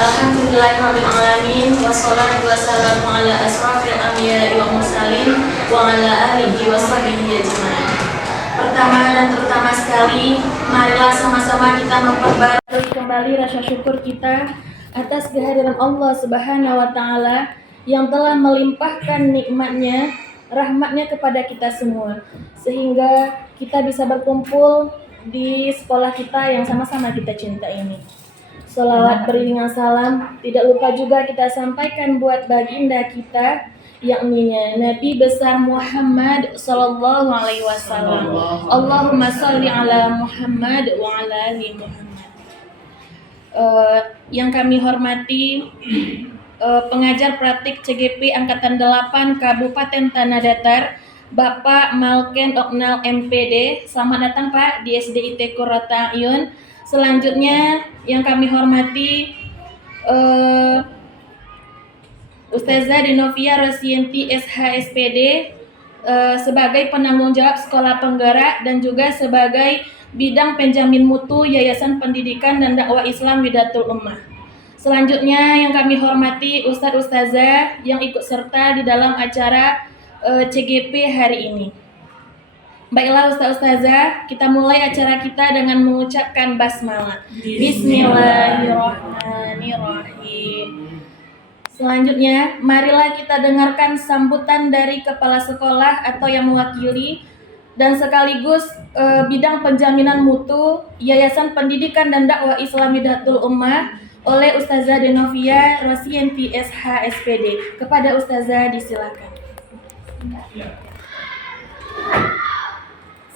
Alhamdulillahirrahmanirrahim. Wassalatu wassalamu ala asrafil anbiya'i wa mursalin wa ala alihi wa sahbihi ajma'in. Pertama dan terutama sekali, marilah sama-sama kita memperbarui kembali rasa syukur kita atas kehadiran Allah Subhanahu wa taala yang telah melimpahkan nikmatnya, rahmatnya kepada kita semua, sehingga kita bisa berkumpul di sekolah kita yang sama-sama kita cinta ini. Sholawat beriringan salam tidak lupa juga kita sampaikan buat baginda kita, yakni Nabi besar Muhammad sallallahu alaihi wasallam. Allahumma sholli ala Muhammad wa ala ali Muhammad. Yang kami hormati pengajar praktik CGP Angkatan 8 Kabupaten Tanah Datar, Bapak Malken Oknal MPD. Selamat datang Pak di SDIT Qurrata A'yun. Selanjutnya yang kami hormati Ustazah Denovia Rosianti SHSPD sebagai penanggung jawab sekolah penggerak dan juga sebagai bidang penjamin mutu Yayasan Pendidikan dan Dakwah Islam Widatul Ummah. Selanjutnya yang kami hormati Ustadz-Ustazah yang ikut serta di dalam acara CGP hari ini. Baiklah Ustaz-Ustazah, kita mulai acara kita dengan mengucapkan basmalah. Bismillahirrahmanirrahim. Selanjutnya, marilah kita dengarkan sambutan dari Kepala Sekolah atau yang mewakili dan sekaligus bidang penjaminan mutu Yayasan Pendidikan dan Dakwah Islam Widatul Ummah oleh Ustazah Denovia Rosianti SHSPD. Kepada Ustazah disilakan.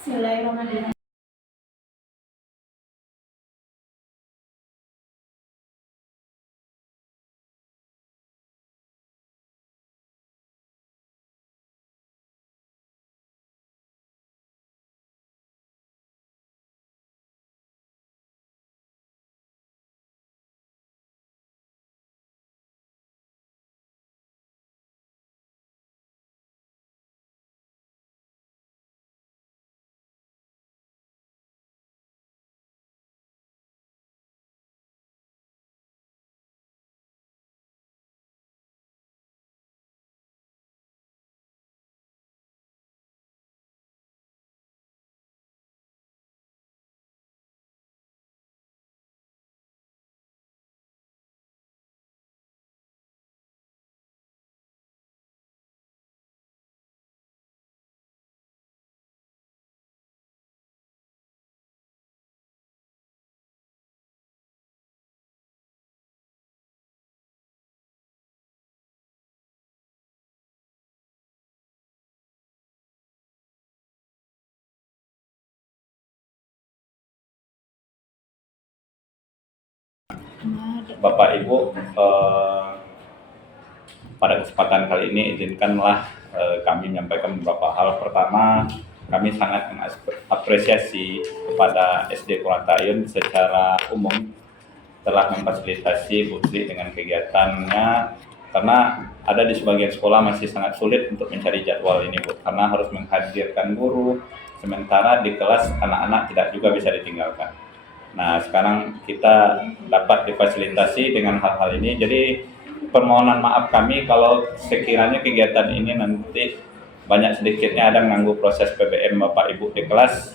Bismillahirrahmanirrahim. Bapak Ibu, pada kesempatan kali ini izinkanlah kami menyampaikan beberapa hal. Pertama, kami sangat mengapresiasi kepada SD Qurrata A'yun secara umum telah memfasilitasi Bu Sri dengan kegiatannya, karena ada di sebagian sekolah masih sangat sulit untuk mencari jadwal ini Bu, karena harus menghadirkan guru, sementara di kelas anak-anak tidak juga bisa ditinggalkan. Nah, sekarang kita dapat difasilitasi dengan hal-hal ini. Jadi permohonan maaf kami kalau sekiranya kegiatan ini nanti banyak sedikitnya ada mengganggu proses PBM Bapak Ibu di kelas.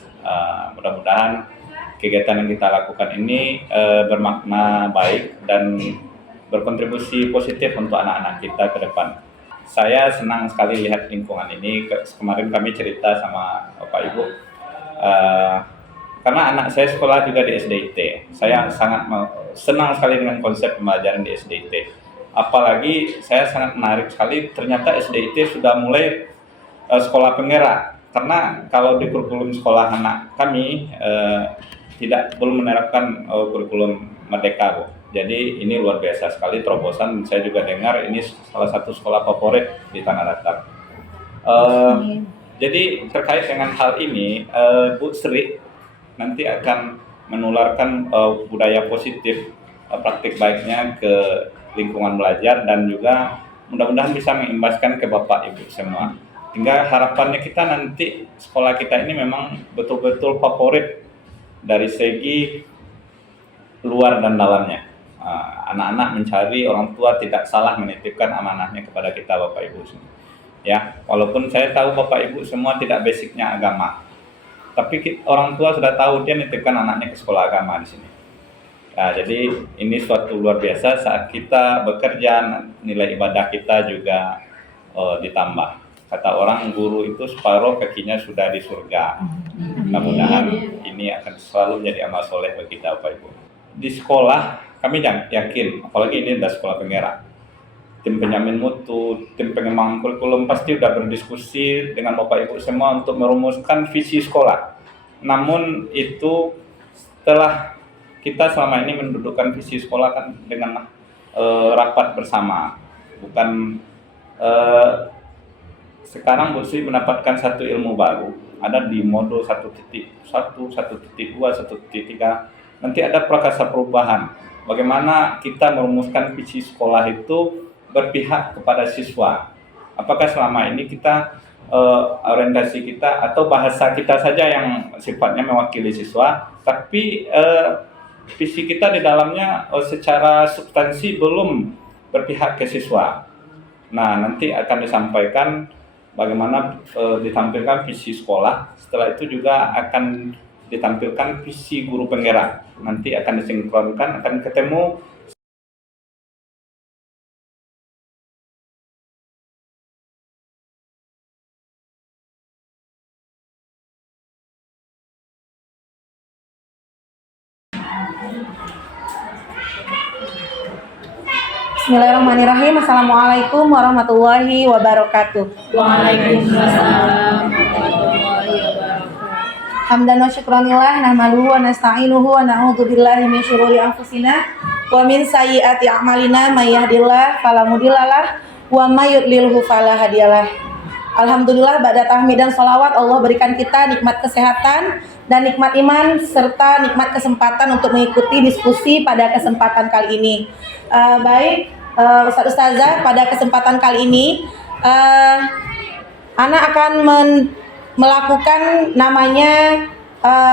Mudah-mudahan kegiatan yang kita lakukan ini bermakna baik dan berkontribusi positif untuk anak-anak kita ke depan. Saya senang sekali lihat lingkungan ini. Kemarin kami cerita sama Bapak Ibu, karena anak saya sekolah juga di SDIT. Saya sangat senang sekali dengan konsep pembelajaran di SDIT. Apalagi saya sangat menarik sekali, ternyata SDIT sudah mulai sekolah penggerak. Karena kalau di kurikulum sekolah anak kami belum menerapkan kurikulum merdeka, Bu. Jadi ini luar biasa sekali terobosan. Saya juga dengar ini salah satu sekolah favorit di Tanah Datar. Jadi terkait dengan hal ini, Bu Sri nanti akan menularkan budaya positif, praktik baiknya ke lingkungan belajar, dan juga mudah-mudahan bisa mengimbaskan ke Bapak Ibu semua. Hingga harapannya kita nanti sekolah kita ini memang betul-betul favorit dari segi luar dan dalamnya. anak-anak mencari orang tua tidak salah menitipkan amanahnya kepada kita Bapak Ibu semua. Ya, walaupun saya tahu Bapak Ibu semua tidak basicnya agama, tapi orang tua sudah tahu dia nitipkan anaknya ke sekolah agama di sini. Nah, jadi ini suatu luar biasa saat kita bekerja, nilai ibadah kita juga ditambah. Kata orang, guru itu separuh kakinya sudah di surga. Mudah-mudahan ini akan selalu menjadi amal soleh bagi kita Bapak Ibu. Di sekolah kami yakin, apalagi ini sudah sekolah penggerak, tim penjamin mutu, tim pengembang kurikulum pasti sudah berdiskusi dengan Bapak Ibu semua untuk merumuskan visi sekolah. Namun itu setelah kita selama ini mendudukkan visi sekolah kan dengan rapat bersama, bukan sekarang Bu Sri mendapatkan satu ilmu baru, ada di modul 1.1, 1.2, 1.3, nanti ada prakasa perubahan. Bagaimana kita merumuskan visi sekolah itu berpihak kepada siswa. Apakah selama ini kita orientasi kita atau bahasa kita saja yang sifatnya mewakili siswa, tapi visi kita di dalamnya secara substansi belum berpihak ke siswa. Nah, nanti akan disampaikan bagaimana ditampilkan visi sekolah. Setelah itu juga akan ditampilkan visi guru penggerak. Nanti akan disinkronkan, akan ketemu. Bismillahirrahmanirrahim. Assalamualaikum warahmatullahi wabarakatuh. Waalaikumsalam warahmatullahi wabarakatuh. Hamdan wa syukranillah nahmaduhu wa nasta'inuhu wa na'udzu billahi min syururi anfusina wa min sayyiati a'malina may yahdihillahu fala mudhillalah wa may yudlilhu fala hadiyalah. Alhamdulillah, ba'da tahmid dan sholawat, Allah berikan kita nikmat kesehatan dan nikmat iman serta nikmat kesempatan untuk mengikuti diskusi pada kesempatan kali ini. Ustazah, pada kesempatan kali ini Ana akan melakukan namanya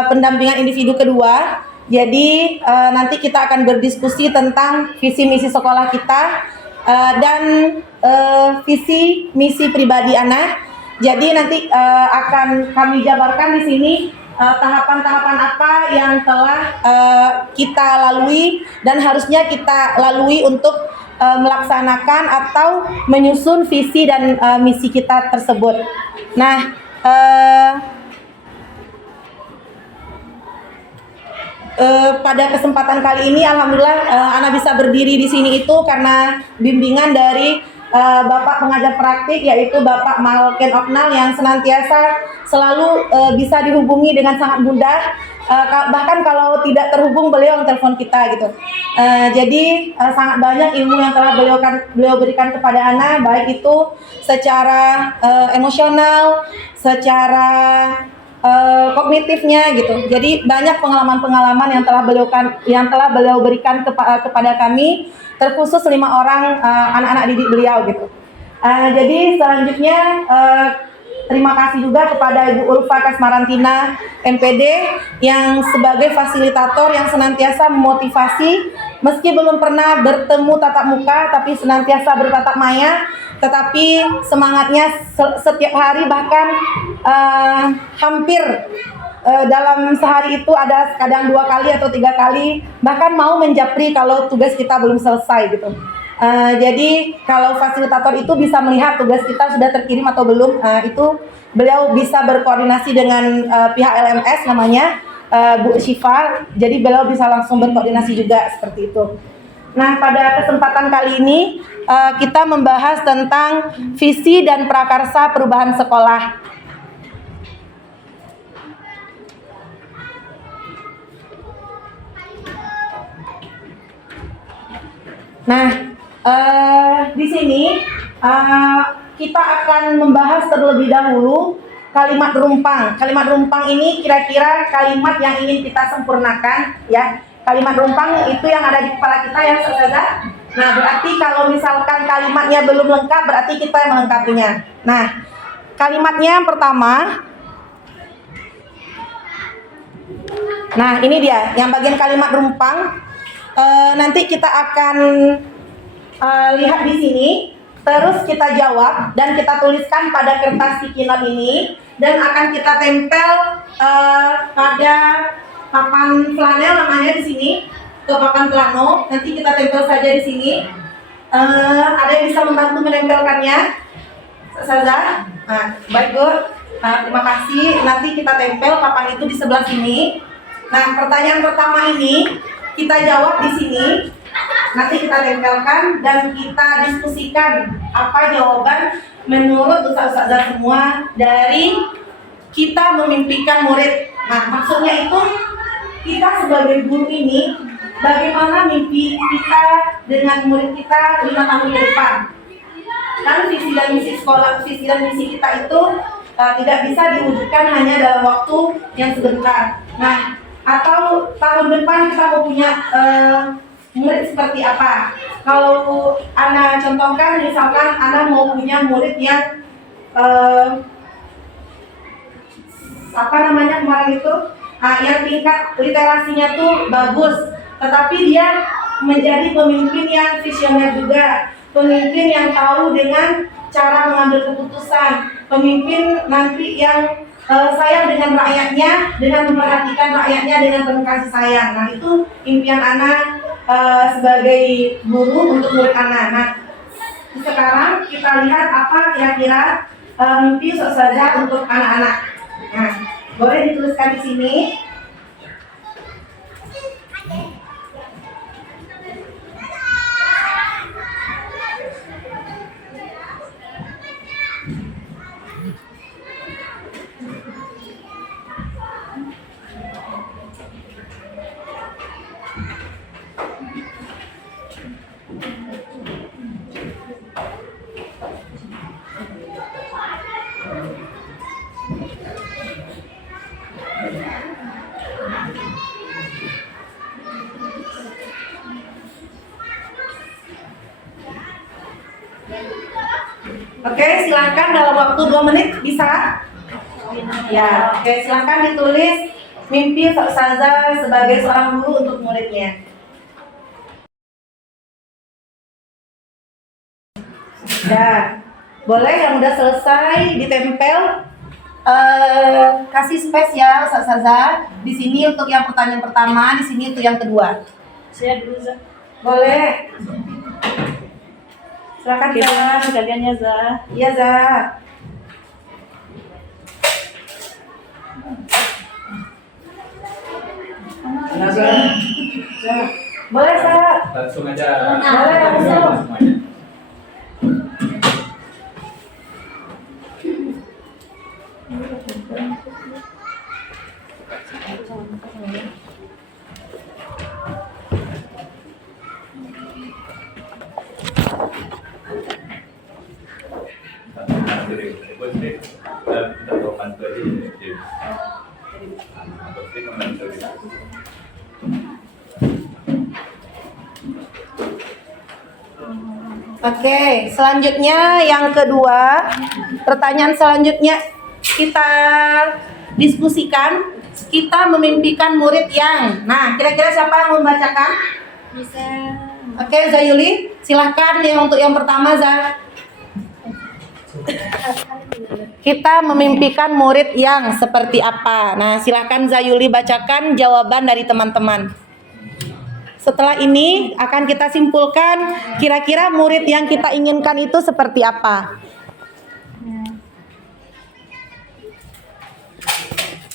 pendampingan individu kedua. Jadi nanti kita akan berdiskusi tentang visi misi sekolah kita dan visi misi pribadi Ana. Jadi nanti akan kami jabarkan di sini tahapan-tahapan apa yang telah kita lalui dan harusnya kita lalui untuk melaksanakan atau menyusun visi dan misi kita tersebut. Nah, pada kesempatan kali ini alhamdulillah Ana bisa berdiri di sini itu karena bimbingan dari Bapak pengajar praktik, yaitu Bapak Malken Oknal, yang senantiasa selalu bisa dihubungi dengan sangat mudah, bahkan kalau tidak terhubung beliau telepon kita gitu. Jadi sangat banyak ilmu yang telah beliau berikan kepada Ana, baik itu secara emosional, secara kognitifnya gitu. Jadi banyak pengalaman-pengalaman yang telah beliau berikan kepada kami, terkhusus 5 orang anak-anak didik beliau gitu. Jadi selanjutnya terima kasih juga kepada Ibu Ulfa Kasmarantina MPD yang sebagai fasilitator yang senantiasa memotivasi, meski belum pernah bertemu tatap muka tapi senantiasa bertatap maya, tetapi semangatnya setiap hari, bahkan hampir dalam sehari itu ada kadang 2 kali atau 3 kali, bahkan mau menjapri kalau tugas kita belum selesai gitu. Jadi kalau fasilitator itu bisa melihat tugas kita sudah terkirim atau belum, itu beliau bisa berkoordinasi dengan pihak LMS namanya Bu Syifa, jadi beliau bisa langsung berkoordinasi juga seperti itu. Nah, pada kesempatan kali ini kita membahas tentang visi dan prakarsa perubahan sekolah. Nah, di sini kita akan membahas terlebih dahulu kalimat rumpang. Kalimat rumpang ini kira-kira kalimat yang ingin kita sempurnakan, ya. Kalimat rumpang itu yang ada di kepala kita, ya, Ustazah. Nah, berarti kalau misalkan kalimatnya belum lengkap, berarti kita yang melengkapinya. Nah, kalimatnya yang pertama. Nah, ini dia yang bagian kalimat rumpang. nanti kita akan lihat di sini, terus kita jawab dan kita tuliskan pada kertas sticky note ini dan akan kita tempel pada papan flanel namanya di sini, ke papan plano. Nanti kita tempel saja di sini. Ada yang bisa membantu menempelkannya? Saza? Nah, baik Bu. Terima kasih. Nanti kita tempel papan itu di sebelah sini. Nah, pertanyaan pertama ini kita jawab di sini. Nanti kita tempelkan dan kita diskusikan apa jawaban menurut ustaz-ustazah semua dari kita memimpikan murid. Nah, maksudnya itu kita sebagai guru ini bagaimana mimpi kita dengan murid kita 5 tahun ke depan. Kan visi dan misi sekolah, visi dan misi kita itu tidak bisa diwujudkan hanya dalam waktu yang sebentar. Nah, atau tahun depan kita mau punya murid seperti apa? Kalau Ana contohkan, misalkan Ana mau punya murid yang apa namanya kemarin itu, yang tingkat literasinya tuh bagus, tetapi dia menjadi pemimpin yang visioner juga, pemimpin yang tahu dengan cara mengambil keputusan, pemimpin nanti yang sayang dengan rakyatnya, dengan memperhatikan rakyatnya dengan penuh kasih sayang. Nah, itu impian Ana sebagai guru untuk murid Ana. Nah, sekarang kita lihat apa kira-kira mimpi ustazah untuk anak-anak. Nah, boleh dituliskan di sini. Oke, silakan dalam waktu 2 menit bisa? Ya, oke, silakan ditulis mimpi ustazah sebagai seorang guru untuk muridnya. Sudah, boleh yang udah selesai ditempel. Kasih space ya ustazah. Di sini untuk yang pertanyaan pertama, di sini untuk yang kedua. Saya dulu, Zah. Boleh. Silakan Kita sekalian ya, Zah. Iya, Zah. Boleh, Zah. Langsung aja. Boleh, langsung. Oke, selanjutnya yang kedua, pertanyaan selanjutnya kita diskusikan. Kita memimpikan murid yang, nah kira-kira siapa yang membacakan? Bisa. Oke, Zayuli, silahkan yang untuk yang pertama, Zah. Kita memimpikan murid yang seperti apa? Nah, silahkan Zayuli bacakan jawaban dari teman-teman. Setelah ini akan kita simpulkan kira-kira murid yang kita inginkan itu seperti apa.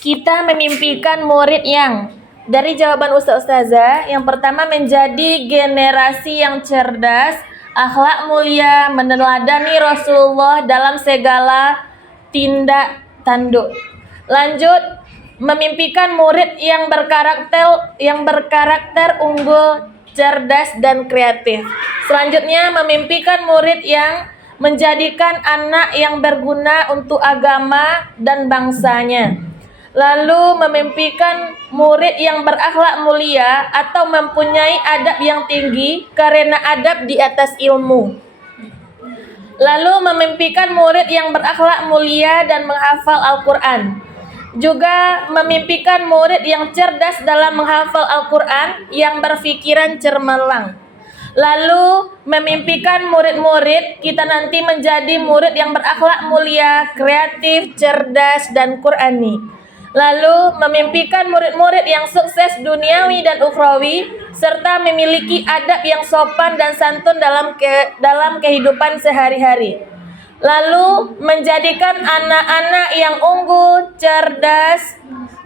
Kita memimpikan murid yang, dari jawaban ustazah, yang pertama menjadi generasi yang cerdas, akhlak mulia, meneladani Rasulullah dalam segala tindak tanduk. Lanjut, memimpikan murid yang berkarakter unggul, cerdas dan kreatif. Selanjutnya, memimpikan murid yang menjadikan anak yang berguna untuk agama dan bangsanya. Lalu memimpikan murid yang berakhlak mulia atau mempunyai adab yang tinggi karena adab di atas ilmu. Lalu memimpikan murid yang berakhlak mulia dan menghafal Al-Quran. juga memimpikan murid yang cerdas dalam menghafal Al-Quran, yang berpikiran cermelang. Lalu memimpikan murid-murid kita nanti menjadi murid yang berakhlak mulia, kreatif, cerdas, dan Qurani. Lalu memimpikan murid-murid yang sukses duniawi dan ukhrawi, serta memiliki adab yang sopan dan santun dalam kehidupan sehari-hari. Lalu menjadikan anak-anak yang unggul, cerdas,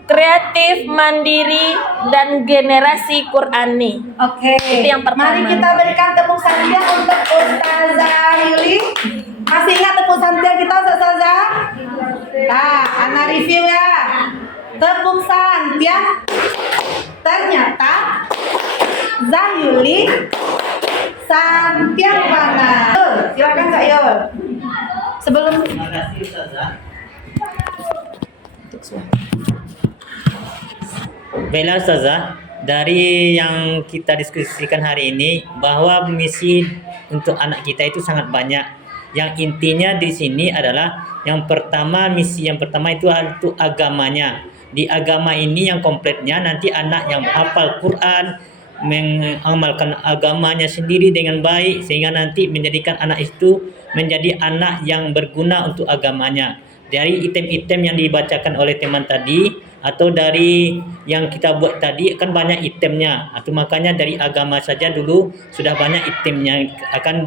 kreatif, mandiri, dan generasi Qurani. Oke. Itu yang pertama. Mari kita berikan tepuk tangan untuk Ustazah Yuli. Masih ingat tepuk tangan kita Ustazah? Nah, Ana review ya. Tepuk tangan. Ternyata Zahyuli Santiawana. Silakan Kak Yul. Sebelum Terima kasih Ustazah. Baiklah Ustazah, dari yang kita diskusikan hari ini bahwa misi untuk anak kita itu sangat banyak. Yang intinya di sini adalah yang pertama, misi yang pertama itu agamanya. Di agama ini yang kompletnya nanti anak yang hafal Quran, mengamalkan agamanya sendiri dengan baik, sehingga nanti menjadikan anak itu menjadi anak yang berguna untuk agamanya. Dari item-item yang dibacakan oleh teman tadi atau dari yang kita buat tadi kan banyak itemnya, atau makanya dari agama saja dulu sudah banyak itemnya akan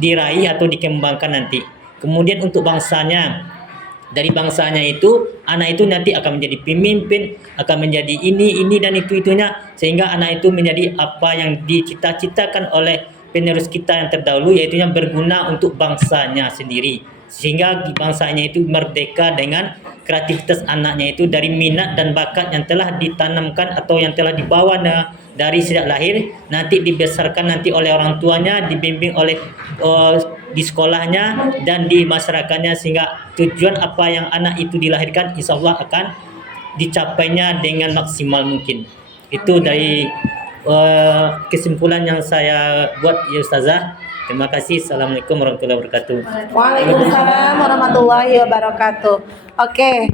diraih atau dikembangkan nanti. Kemudian untuk bangsanya, dari bangsanya itu anak itu nanti akan menjadi pemimpin, akan menjadi ini dan itunya, sehingga anak itu menjadi apa yang dicita-citakan oleh penerus kita yang terdahulu, yaitu yang berguna untuk bangsanya sendiri, sehingga bangsanya itu merdeka dengan kreativitas anaknya itu dari minat dan bakat yang telah ditanamkan atau yang telah dibawa dari sejak lahir, nanti dibesarkan nanti oleh orang tuanya, dibimbing oleh di sekolahnya dan di masyarakatnya, sehingga tujuan apa yang anak itu dilahirkan insya Allah akan dicapainya dengan maksimal mungkin. Itu dari kesimpulan yang saya buat ya Ustazah. Terima kasih. Assalamualaikum warahmatullahi wabarakatuh. Waalaikumsalam warahmatullahi wabarakatuh. Oke,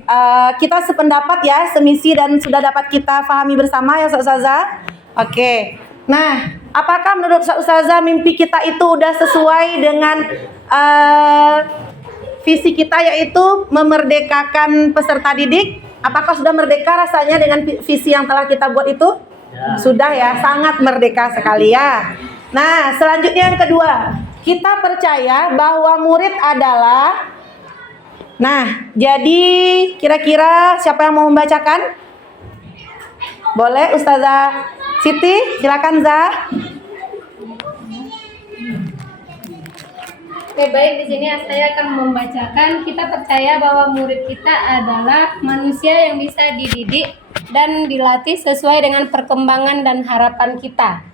kita sependapat ya, semisi dan sudah dapat kita pahami bersama ya Ustazah. Oke. Nah, apakah menurut Ustazah mimpi kita itu udah sesuai dengan visi kita, yaitu memerdekakan peserta didik? Apakah sudah merdeka rasanya dengan visi yang telah kita buat itu? Ya. Sudah ya, sangat merdeka sekali ya. Nah, selanjutnya yang kedua, kita percaya bahwa murid adalah... Nah, jadi kira-kira siapa yang mau membacakan? Boleh Ustazah Siti, silakan Zah. Oke, baik, di sini saya akan membacakan. Kita percaya bahwa murid kita adalah manusia yang bisa dididik dan dilatih sesuai dengan perkembangan dan harapan kita.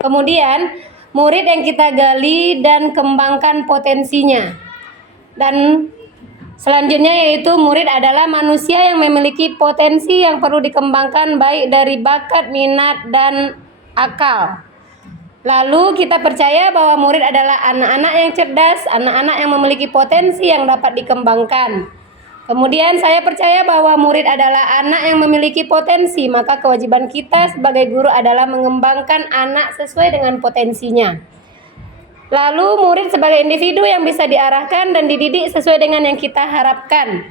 Kemudian, murid yang kita gali dan kembangkan potensinya. Dan selanjutnya yaitu murid adalah manusia yang memiliki potensi yang perlu dikembangkan baik dari bakat, minat, dan akal. Lalu kita percaya bahwa murid adalah anak-anak yang cerdas, anak-anak yang memiliki potensi yang dapat dikembangkan. Kemudian saya percaya bahwa murid adalah anak yang memiliki potensi, maka kewajiban kita sebagai guru adalah mengembangkan anak sesuai dengan potensinya. Lalu murid sebagai individu yang bisa diarahkan dan dididik sesuai dengan yang kita harapkan.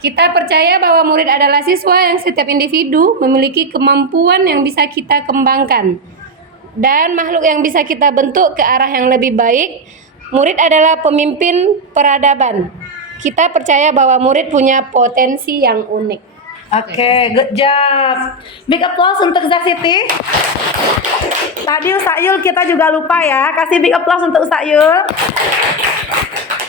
Kita percaya bahwa murid adalah siswa yang setiap individu memiliki kemampuan yang bisa kita kembangkan dan makhluk yang bisa kita bentuk ke arah yang lebih baik. Murid adalah pemimpin peradaban. Kita percaya bahwa murid punya potensi yang unik. Oke, good job. Big applause untuk Zah Siti. Tadi Ustaz Yul kita juga lupa ya. Kasih big applause untuk Ustaz Yul.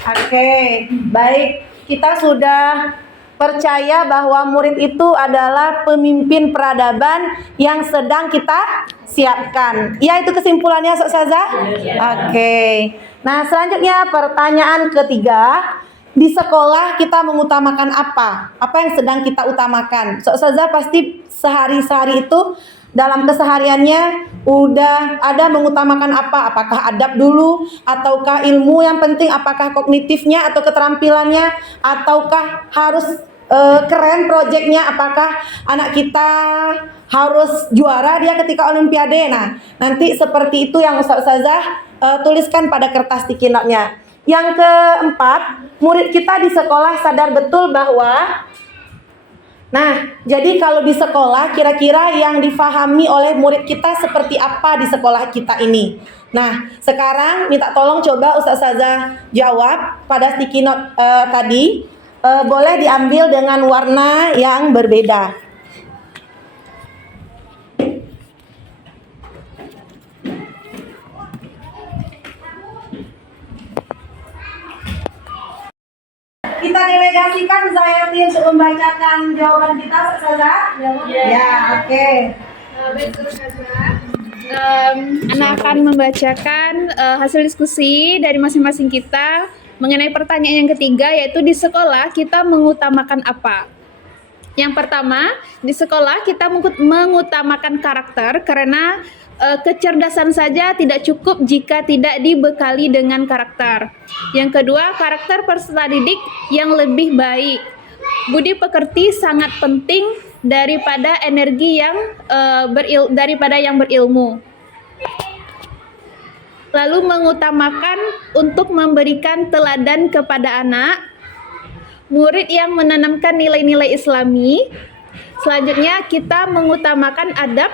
Oke, baik. Kita sudah percaya bahwa murid itu adalah pemimpin peradaban yang sedang kita siapkan. Ya, itu kesimpulannya Ustazah? Oke. Nah, selanjutnya pertanyaan ketiga. Di sekolah kita mengutamakan apa? Apa yang sedang kita utamakan? Ustazah pasti sehari-hari itu dalam kesehariannya udah ada mengutamakan apa? Apakah adab dulu? Ataukah ilmu yang penting? Apakah kognitifnya atau keterampilannya? Ataukah harus keren proyeknya, apakah anak kita harus juara dia ketika olimpiade. Nah, nanti seperti itu yang Ustazah tuliskan pada kertas sticky note-nya. Yang keempat, murid kita di sekolah sadar betul bahwa jadi kalau di sekolah kira-kira yang difahami oleh murid kita seperti apa di sekolah kita ini. Nah, sekarang minta tolong coba Ustazah jawab pada sticky note tadi. Boleh diambil dengan warna yang berbeda. Kita delegasikan Zayati untuk membacakan jawaban kita, Ustazah. Ya, oke. Baik, Ustazah. Anak akan membacakan hasil diskusi dari masing-masing kita mengenai pertanyaan yang ketiga, yaitu di sekolah kita mengutamakan apa? Yang pertama, di sekolah kita mengutamakan karakter karena kecerdasan saja tidak cukup jika tidak dibekali dengan karakter. Yang kedua, karakter peserta didik yang lebih baik. Budi pekerti sangat penting daripada energi yang berilmu. Lalu mengutamakan untuk memberikan teladan kepada anak, murid yang menanamkan nilai-nilai Islami. Selanjutnya kita mengutamakan adab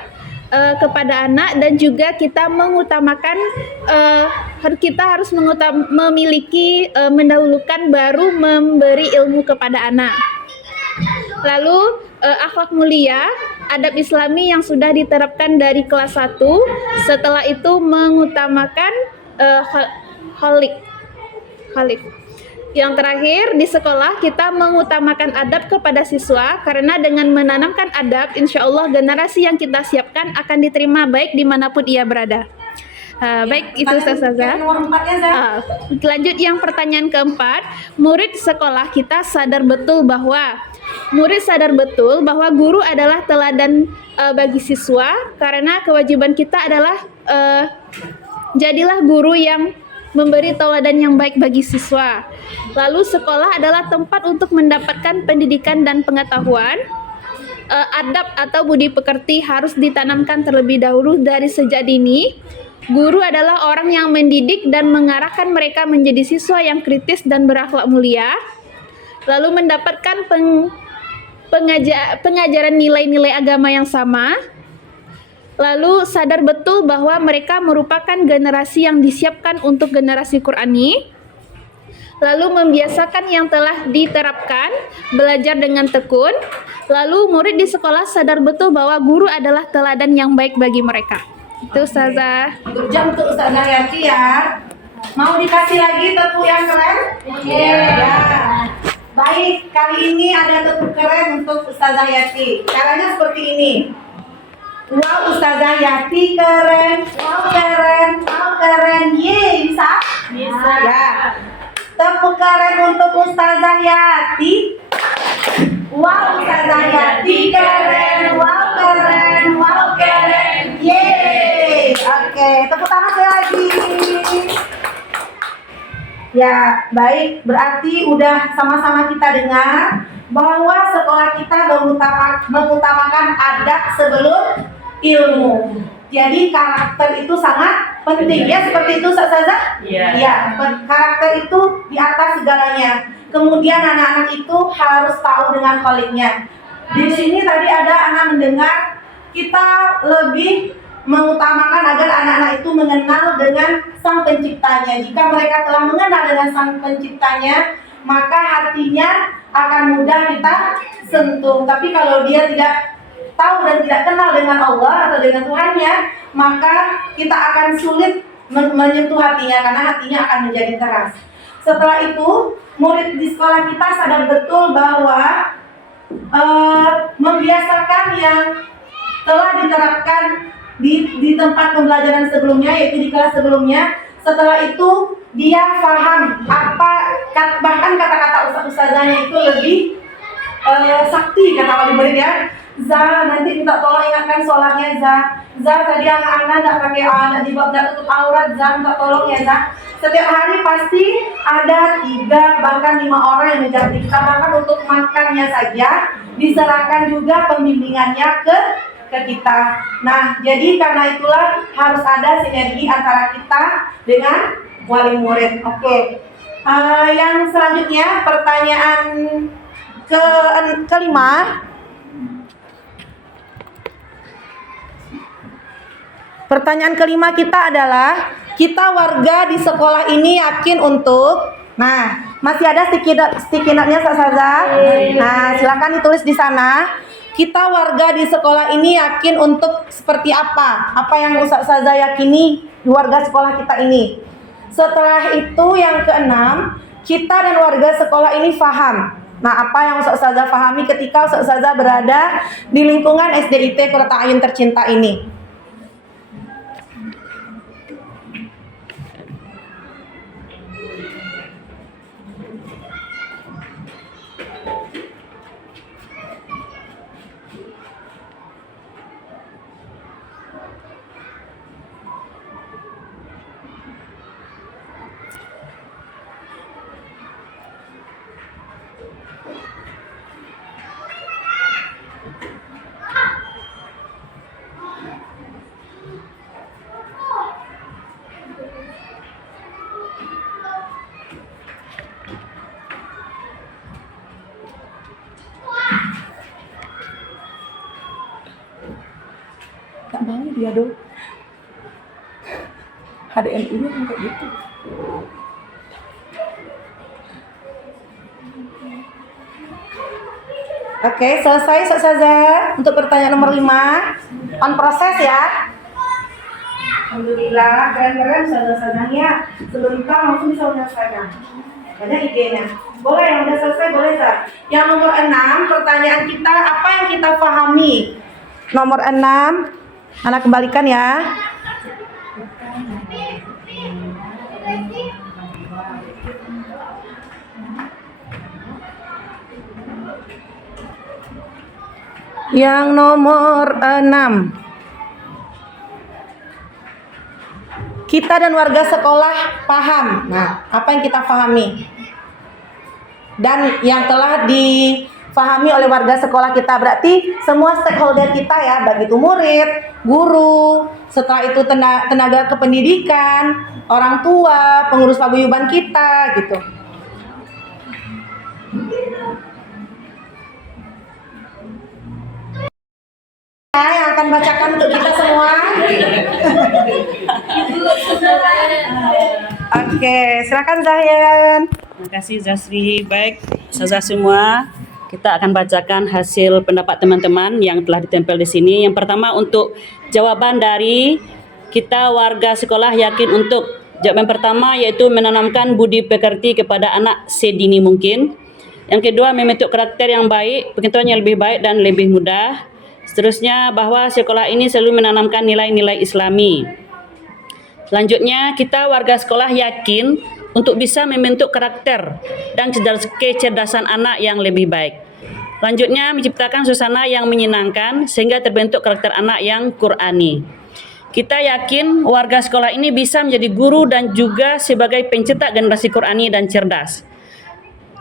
kepada anak, dan juga kita mengutamakan kita harus memiliki mendahulukan baru memberi ilmu kepada anak. Lalu akhlak mulia, adab Islami yang sudah diterapkan dari kelas 1. Setelah itu mengutamakan khalik. Yang terakhir, di sekolah kita mengutamakan adab kepada siswa karena dengan menanamkan adab, insya Allah generasi yang kita siapkan akan diterima baik dimanapun ia berada. Baik, itu Ustazah. Lanjut yang pertanyaan keempat, murid sekolah kita sadar betul bahwa guru adalah teladan bagi siswa, karena kewajiban kita adalah jadilah guru yang memberi teladan yang baik bagi siswa. Lalu sekolah adalah tempat untuk mendapatkan pendidikan dan pengetahuan. Adab atau budi pekerti harus ditanamkan terlebih dahulu dari sejak dini. Guru adalah orang yang mendidik dan mengarahkan mereka menjadi siswa yang kritis dan berakhlak mulia. Lalu mendapatkan pengajaran nilai-nilai agama yang sama. Lalu sadar betul bahwa mereka merupakan generasi yang disiapkan untuk generasi Qurani. Lalu membiasakan yang telah diterapkan, belajar dengan tekun. Lalu murid di sekolah sadar betul bahwa guru adalah teladan yang baik bagi mereka. Itu Ustazah. Jam untuk Ustazah Yati ya. Mau dikasih lagi tepuk yang keren? Ya. Baik, kali ini ada tepuk keren untuk Ustazah Yati. Caranya seperti ini. Wow, Ustazah Yati keren. Wow, keren. Wow, keren. Yeay, bisa? Bisa. Ya. Tepuk keren untuk Ustazah Yati. Wow, Ustazah Yati keren. Wow, keren. Wow, keren. Yeay. Oke, tepuk tangan sekali lagi. Ya, baik. Berarti udah sama-sama kita dengar bahwa sekolah kita mengutamakan adab sebelum ilmu. Jadi karakter itu sangat penting ya, seperti itu Ustazah? Iya. Ya, karakter itu di atas segalanya. Kemudian anak-anak itu harus tahu dengan khaliknya. Di sini tadi ada anak mendengar kita lebih mengutamakan agar anak-anak itu mengenal dengan Sang Penciptanya. Jika mereka telah mengenal dengan Sang Penciptanya, maka hatinya akan mudah kita sentuh. Tapi kalau dia tidak tahu dan tidak kenal dengan Allah atau dengan Tuhannya, maka kita akan sulit menyentuh hatinya karena hatinya akan menjadi keras. Setelah itu, murid di sekolah kita sadar betul bahwa membiasakan yang telah diterapkan di tempat pembelajaran sebelumnya, yaitu di kelas sebelumnya. Setelah itu dia paham bahkan kata-kata ustazahnya itu lebih sakti, kata wali murid ya, nanti minta tolong ingatkan sholatnya Za tadi anak-anak nggak pakai anak jilbab, nggak tutup aurat, minta tolong ya Za. Setiap hari pasti ada 3 bahkan 5 orang yang menjaga kita, bahkan untuk makannya saja diserahkan juga pembimbingannya ke kita. Nah, jadi karena itulah harus ada sinergi antara kita dengan wali murid. Oke. Yang selanjutnya pertanyaan kelima. Pertanyaan kelima kita adalah, kita warga di sekolah ini yakin untuk, nah masih ada sticky note-nya Saza. Nah silakan ditulis di sana. Kita warga di sekolah ini yakin untuk seperti apa? Apa yang Ustaz Saza yakini di warga sekolah kita ini? Setelah itu yang keenam, kita dan warga sekolah ini paham. Nah apa yang Ustaz Saza pahami ketika Ustaz Saza berada di lingkungan SDIT Qurrata A'yun tercinta ini? Gak mau dia dong. HDMI-nya kan kayak gitu. Oke, selesai Ustaz Saza untuk pertanyaan nomor 5. On proses ya. Alhamdulillah, keren-keren Ustazah-Ustazahnya. Sebentar langsung bisa menyelesaikan. Banyak idenya. Boleh yang udah selesai, boleh Ustaz. Yang nomor 6, pertanyaan kita, apa yang kita pahami? Nomor 6, anak kembalikan ya. Yang nomor 6, kita dan warga sekolah paham. Nah, apa yang kita pahami? Dan yang telah dipahami oleh warga sekolah kita, berarti semua stakeholder kita ya, baik itu murid, guru, setelah itu tenaga kependidikan, orang tua, pengurus paguyuban kita gitu. Yang akan bacakan untuk kita semua. Oke, silakan Zahyan. Terima kasih Zasri. Baik, Ustazah semua, kita akan bacakan hasil pendapat teman-teman yang telah ditempel di sini. Yang pertama untuk jawaban dari kita warga sekolah yakin untuk. Jawaban pertama yaitu menanamkan budi pekerti kepada anak sedini mungkin. Yang kedua, membentuk karakter yang baik, pengetahuan yang lebih baik dan lebih mudah. Seterusnya, bahwa sekolah ini selalu menanamkan nilai-nilai Islami. Selanjutnya, kita warga sekolah yakin untuk bisa membentuk karakter dan kecerdasan anak yang lebih baik. Selanjutnya, menciptakan suasana yang menyenangkan sehingga terbentuk karakter anak yang Qur'ani. Kita yakin warga sekolah ini bisa menjadi guru dan juga sebagai pencetak generasi Qur'ani dan cerdas.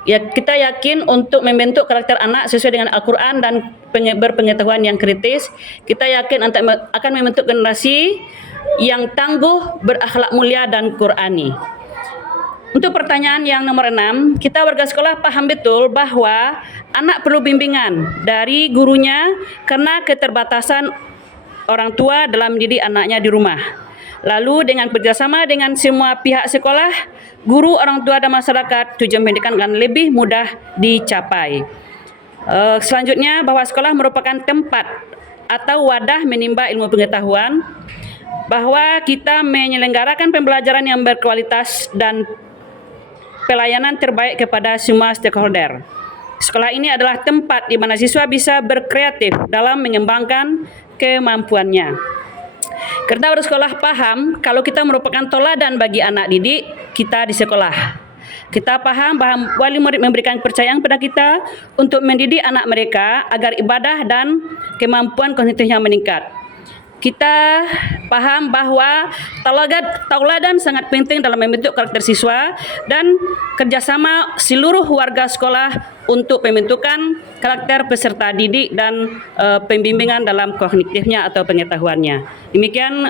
Ya, kita yakin untuk membentuk karakter anak sesuai dengan Al-Quran dan berpengetahuan yang kritis. Kita yakin akan membentuk generasi yang tangguh, berakhlak mulia dan Qur'ani. Untuk pertanyaan yang nomor 6, kita warga sekolah paham betul bahwa anak perlu bimbingan dari gurunya karena keterbatasan orang tua dalam mendidik anaknya di rumah. Lalu dengan kerjasama dengan semua pihak sekolah, guru, orang tua dan masyarakat, tujuan pendidikan akan lebih mudah dicapai. Selanjutnya, bahwa sekolah merupakan tempat atau wadah menimba ilmu pengetahuan, bahwa kita menyelenggarakan pembelajaran yang berkualitas dan pelayanan terbaik kepada semua stakeholder. Sekolah ini adalah tempat di mana siswa bisa berkreatif dalam mengembangkan kemampuannya. Karena sekolah paham kalau kita merupakan toladan bagi anak didik kita di sekolah. Kita paham bahwa wali murid memberikan kepercayaan kepada kita untuk mendidik anak mereka agar ibadah dan kemampuan kognitifnya meningkat. Kita paham bahwa tauladan sangat penting dalam membentuk karakter siswa dan kerjasama seluruh warga sekolah untuk pembentukan karakter peserta didik dan pembimbingan dalam kognitifnya atau pengetahuannya. Demikian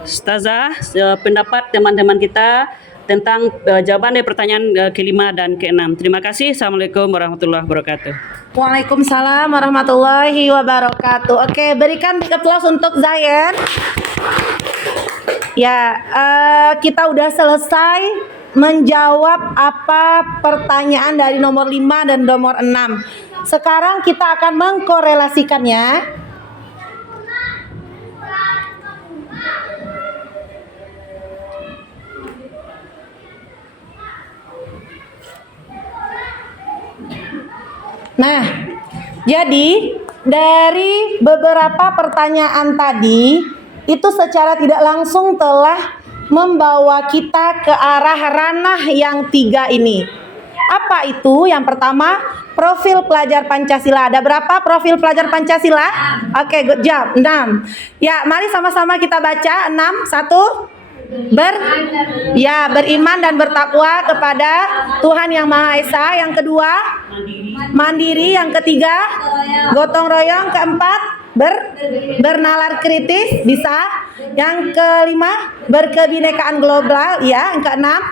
Ustazah pendapat teman-teman kita tentang jawaban dari pertanyaan kelima dan keenam. Terima kasih. Assalamualaikum warahmatullahi wabarakatuh. Waalaikumsalam warahmatullahi wabarakatuh. Oke, berikan big applause untuk Zayen. Ya, kita udah selesai menjawab apa pertanyaan dari nomor 5 dan nomor 6. Sekarang kita akan mengkorelasikannya. Nah, jadi dari beberapa pertanyaan tadi itu secara tidak langsung telah membawa kita ke arah ranah yang 3 ini. Apa itu? Yang pertama, profil pelajar Pancasila. Ada berapa profil pelajar Pancasila? Oke, good job. 6. Ya, mari sama-sama kita baca. 6, 1. Beriman dan bertakwa kepada Tuhan Yang Maha Esa. Yang kedua, mandiri. Yang ketiga, gotong royong. Keempat, bernalar kritis, bisa. Yang kelima, berkebinekaan global, ya. Yang keenam,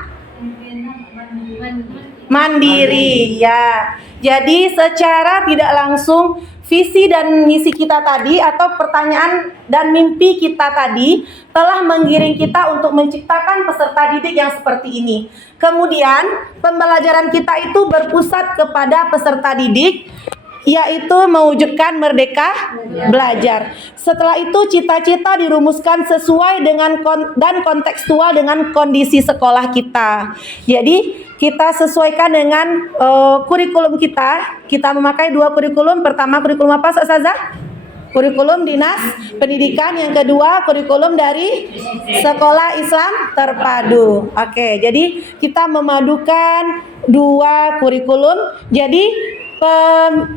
mandiri, ya. Jadi secara tidak langsung visi dan misi kita tadi atau pertanyaan dan mimpi kita tadi telah menggiring kita untuk menciptakan peserta didik yang seperti ini. Kemudian pembelajaran kita itu berpusat kepada peserta didik, yaitu mewujudkan merdeka belajar. Setelah itu cita-cita dirumuskan sesuai dengan dan kontekstual dengan kondisi sekolah kita. Jadi kita sesuaikan dengan kurikulum kita. Kita memakai 2 kurikulum. Pertama kurikulum apa, Ustazah? Kurikulum Dinas Pendidikan. Yang kedua kurikulum dari Sekolah Islam Terpadu. Oke, jadi kita memadukan 2 kurikulum. Jadi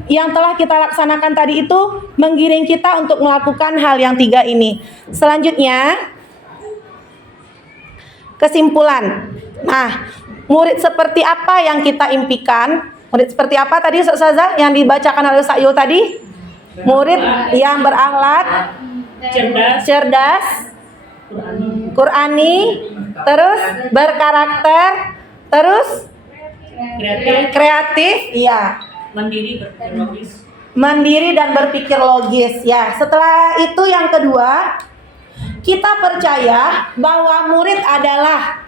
yang telah kita laksanakan tadi itu menggiring kita untuk melakukan hal yang 3 ini. Selanjutnya, kesimpulan. Nah, murid seperti apa yang kita impikan? Murid seperti apa tadi Ustazah yang dibacakan oleh Ustaz Yul tadi? Murid yang berakhlak, cerdas, Qurani, terus berkarakter, terus kreatif, iya. Mandiri dan berpikir logis, ya. Setelah itu yang kedua, kita percaya bahwa murid adalah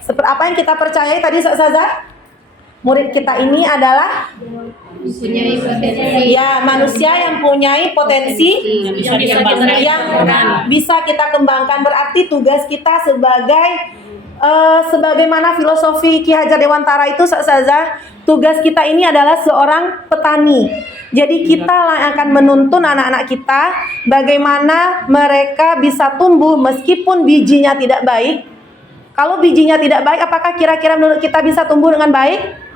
seperti apa yang kita percayai tadi, Ustazah? Murid kita ini adalah manusia yang punyai potensi yang bisa kita kembangkan. Berarti tugas kita sebagaimana filosofi Ki Hajar Dewantara itu, Ustazah, tugas kita ini adalah seorang petani. Jadi kita yang akan menuntun anak-anak kita bagaimana mereka bisa tumbuh meskipun bijinya tidak baik. Kalau bijinya tidak baik, apakah kira-kira menurut kita bisa tumbuh dengan baik?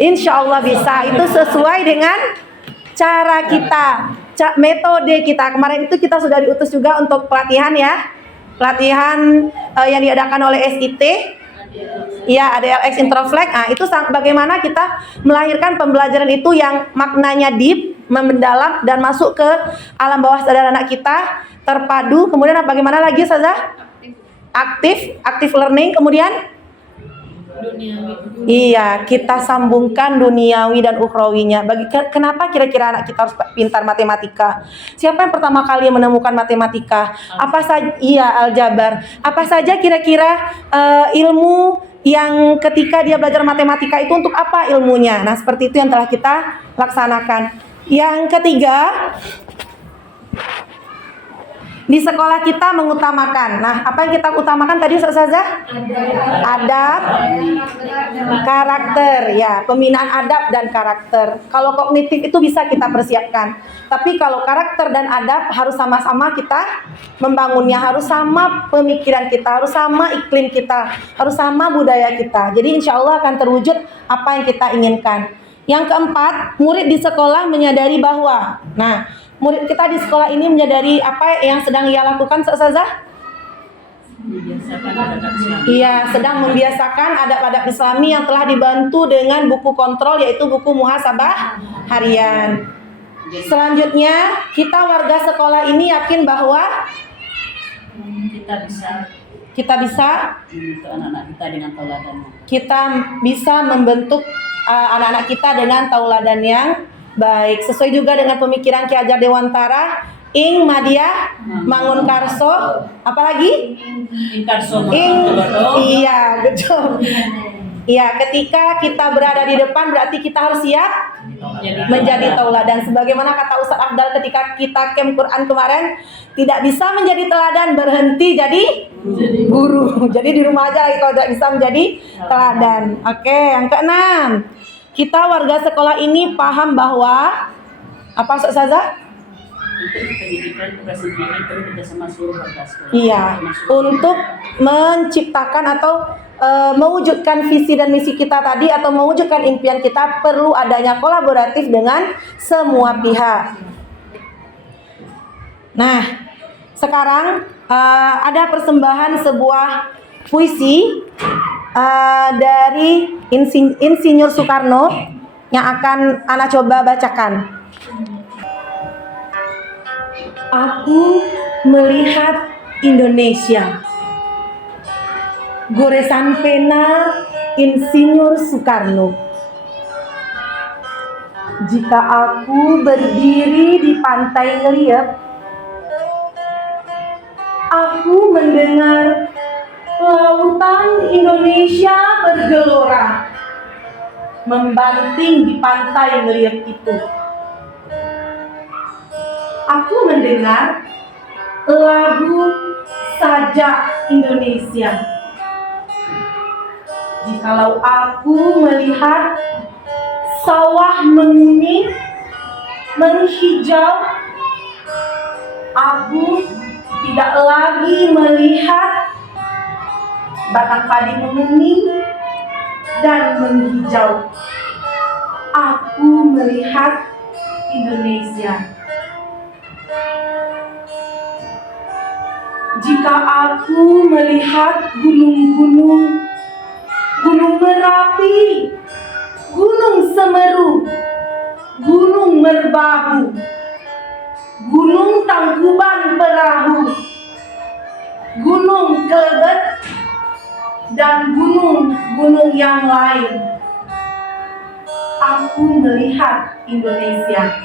Insya Allah bisa. Itu sesuai dengan cara kita, metode kita. Kemarin itu kita sudah diutus juga untuk pelatihan, ya. Pelatihan yang diadakan oleh SIT, ya, ADLX Introflex. Nah, itu bagaimana kita melahirkan pembelajaran itu yang maknanya deep, mendalam dan masuk ke alam bawah sadar anak kita, terpadu. Kemudian bagaimana lagi, Ustazah? Aktif learning. Kemudian iya, kita sambungkan duniawi dan ukhrawinya. Kenapa kira-kira anak kita harus pintar matematika? Siapa yang pertama kali menemukan matematika? Apa saja? Iya, aljabar. Apa saja kira-kira ilmu yang ketika dia belajar matematika itu untuk apa ilmunya? Nah, seperti itu yang telah kita laksanakan. Yang ketiga, Di sekolah kita mengutamakan. Nah, apa yang kita utamakan tadi Ustazah? Adab, karakter, ya, pembinaan adab dan karakter. Kalau kognitif itu bisa kita persiapkan. Tapi kalau karakter dan adab harus sama-sama kita membangunnya, harus sama pemikiran kita, harus sama iklim kita, harus sama budaya kita. Jadi insya Allah akan terwujud apa yang kita inginkan. Yang keempat, murid di sekolah menyadari bahwa, nah, murid kita di sekolah ini menyadari apa yang sedang ia lakukan, Ustazah? Iya, sedang membiasakan adab-adab Islami yang telah dibantu dengan buku kontrol, yaitu buku muhasabah harian. Selanjutnya, kita warga sekolah ini yakin bahwa kita bisa Untuk anak-anak kita dengan tauladan. kita bisa membentuk anak-anak kita dengan tauladan yang baik, sesuai juga dengan pemikiran Ki Hajar Dewantara, ing Madya Mangun Karso, apalagi iya, betul. Iya, ketika kita berada di depan berarti kita harus siap menjadi tauladan. Sebagaimana kata Ustaz Afdal ketika kita camp Quran kemarin, tidak bisa menjadi teladan, berhenti jadi guru. Jadi di rumah aja kalau tidak bisa menjadi teladan. Oke, yang keenam, kita warga sekolah ini paham bahwa apa Ustazah? Pendidikan kebersihan kerjasama seluruh warga sekolah. Iya, untuk menciptakan atau mewujudkan visi dan misi kita tadi atau mewujudkan impian kita perlu adanya kolaboratif dengan semua pihak. Nah, sekarang ada persembahan sebuah puisi dari Insinyur Soekarno yang akan Ana coba bacakan. Aku melihat Indonesia, goresan pena Insinyur Soekarno. Jika aku berdiri di pantai Ngeliep, aku mendengar lautan Indonesia bergelora, membanting di pantai Ngeliep itu. Aku mendengar lagu Sajak Indonesia. Jikalau aku melihat sawah menguning, menghijau, aku tidak lagi melihat batang padi menguning dan menghijau. Aku melihat Indonesia. Jika aku melihat gunung-gunung, Gunung Merapi, Gunung Semeru, Gunung Merbabu, Gunung Tangkuban Perahu, Gunung Kelebet, dan gunung-gunung yang lain, aku melihat Indonesia.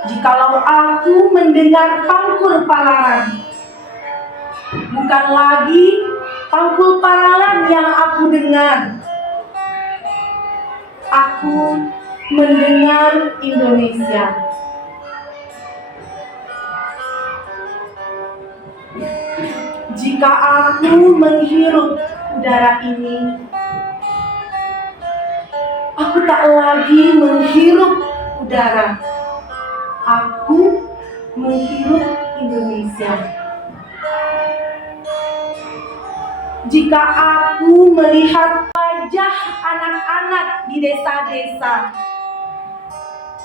Jikalau aku mendengar pangkul palaran, bukan lagi pangkul palaran yang aku dengar, aku mendengar Indonesia. Jika aku menghirup udara ini, aku tak lagi menghirup udara, aku menghirup Indonesia. Jika aku melihat wajah anak-anak di desa-desa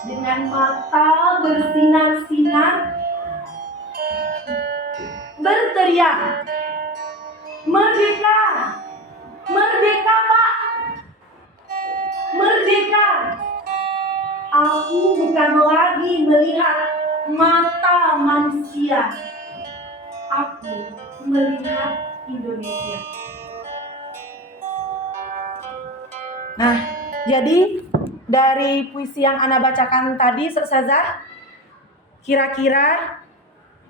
dengan mata bersinar-sinar, berteriak, "Merdeka! Merdeka, Pak! Merdeka!" Aku bukan lagi melihat mata manusia, aku melihat Indonesia. Nah, jadi dari puisi yang Ana bacakan tadi, Ustazah, kira-kira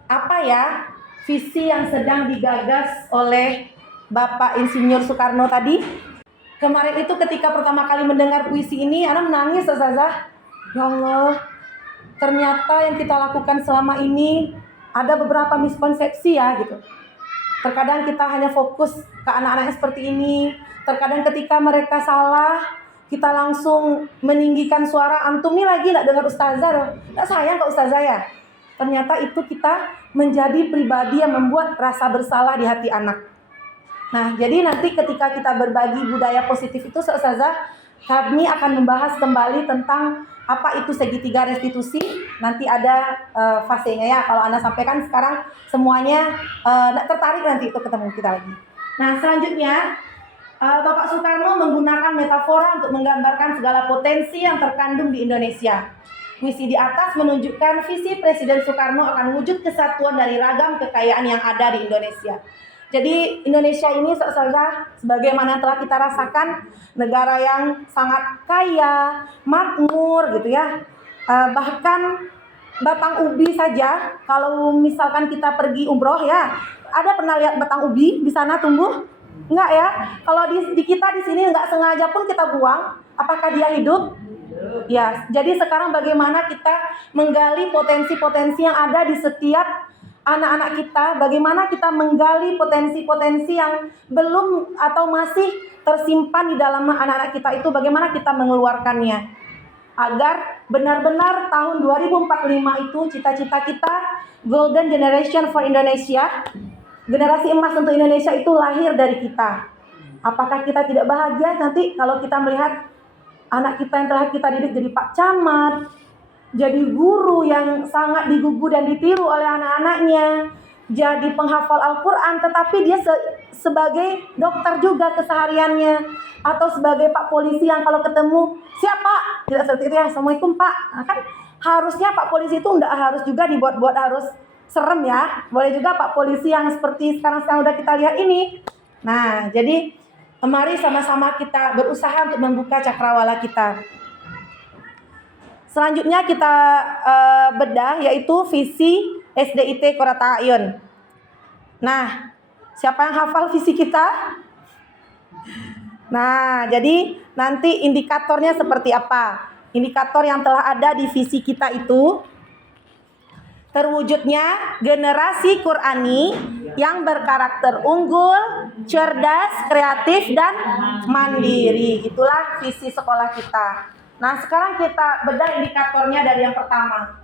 apa ya visi yang sedang digagas oleh Bapak Insinyur Soekarno tadi? Kemarin itu ketika pertama kali mendengar puisi ini, Ana menangis, Ustazah. Ya Allah, ternyata yang kita lakukan selama ini ada beberapa miskonsepsi ya gitu. Terkadang kita hanya fokus ke anak-anak yang seperti ini. Terkadang ketika mereka salah, kita langsung meninggikan suara, antum nih lagi nggak dengar ustazah loh. Nggak sayang ke ustazah ya. Ternyata itu kita menjadi pribadi yang membuat rasa bersalah di hati anak. Nah, jadi nanti ketika kita berbagi budaya positif itu, ustazah, kami akan membahas kembali tentang apa itu segitiga restitusi. Nanti ada fasenya ya. Kalau Anda sampaikan sekarang semuanya tertarik nanti itu ketemu kita lagi. Nah, selanjutnya Bapak Soekarno menggunakan metafora untuk menggambarkan segala potensi yang terkandung di Indonesia. Puisi di atas menunjukkan visi Presiden Soekarno akan wujud kesatuan dari ragam kekayaan yang ada di Indonesia. Jadi Indonesia ini sebagaimana telah kita rasakan, negara yang sangat kaya, makmur gitu ya. Bahkan batang ubi saja, kalau misalkan kita pergi umroh ya, ada pernah lihat batang ubi di sana tumbuh? Enggak ya. Kalau di kita di sini enggak sengaja pun kita buang, apakah dia hidup? Ya. Jadi sekarang bagaimana kita menggali potensi-potensi yang ada di setiap anak-anak kita, bagaimana kita menggali potensi-potensi yang belum atau masih tersimpan di dalam anak-anak kita itu, bagaimana kita mengeluarkannya agar benar-benar tahun 2045 itu cita-cita kita Golden Generation for Indonesia, generasi emas untuk Indonesia itu lahir dari kita. Apakah kita tidak bahagia nanti kalau kita melihat anak kita yang telah kita didik jadi Pak Camat, jadi guru yang sangat digugu dan ditiru oleh anak-anaknya, jadi penghafal Al-Quran, tetapi dia sebagai dokter juga kesehariannya, atau sebagai Pak Polisi yang kalau ketemu, siapa? Tidak seperti itu ya, Assalamualaikum Pak. Nah, kan harusnya Pak Polisi itu tidak harus juga dibuat-buat harus serem ya. Boleh juga Pak Polisi yang seperti sekarang udah kita lihat ini. Nah, jadi mari sama-sama kita berusaha untuk membuka cakrawala kita. Selanjutnya kita bedah yaitu visi SDIT Qurrata A'yun. Nah, siapa yang hafal visi kita? Nah, jadi nanti indikatornya seperti apa? Indikator yang telah ada di visi kita itu terwujudnya generasi Qur'ani yang berkarakter unggul, cerdas, kreatif, dan mandiri. Itulah visi sekolah kita. Nah, sekarang kita bedah indikatornya dari yang pertama.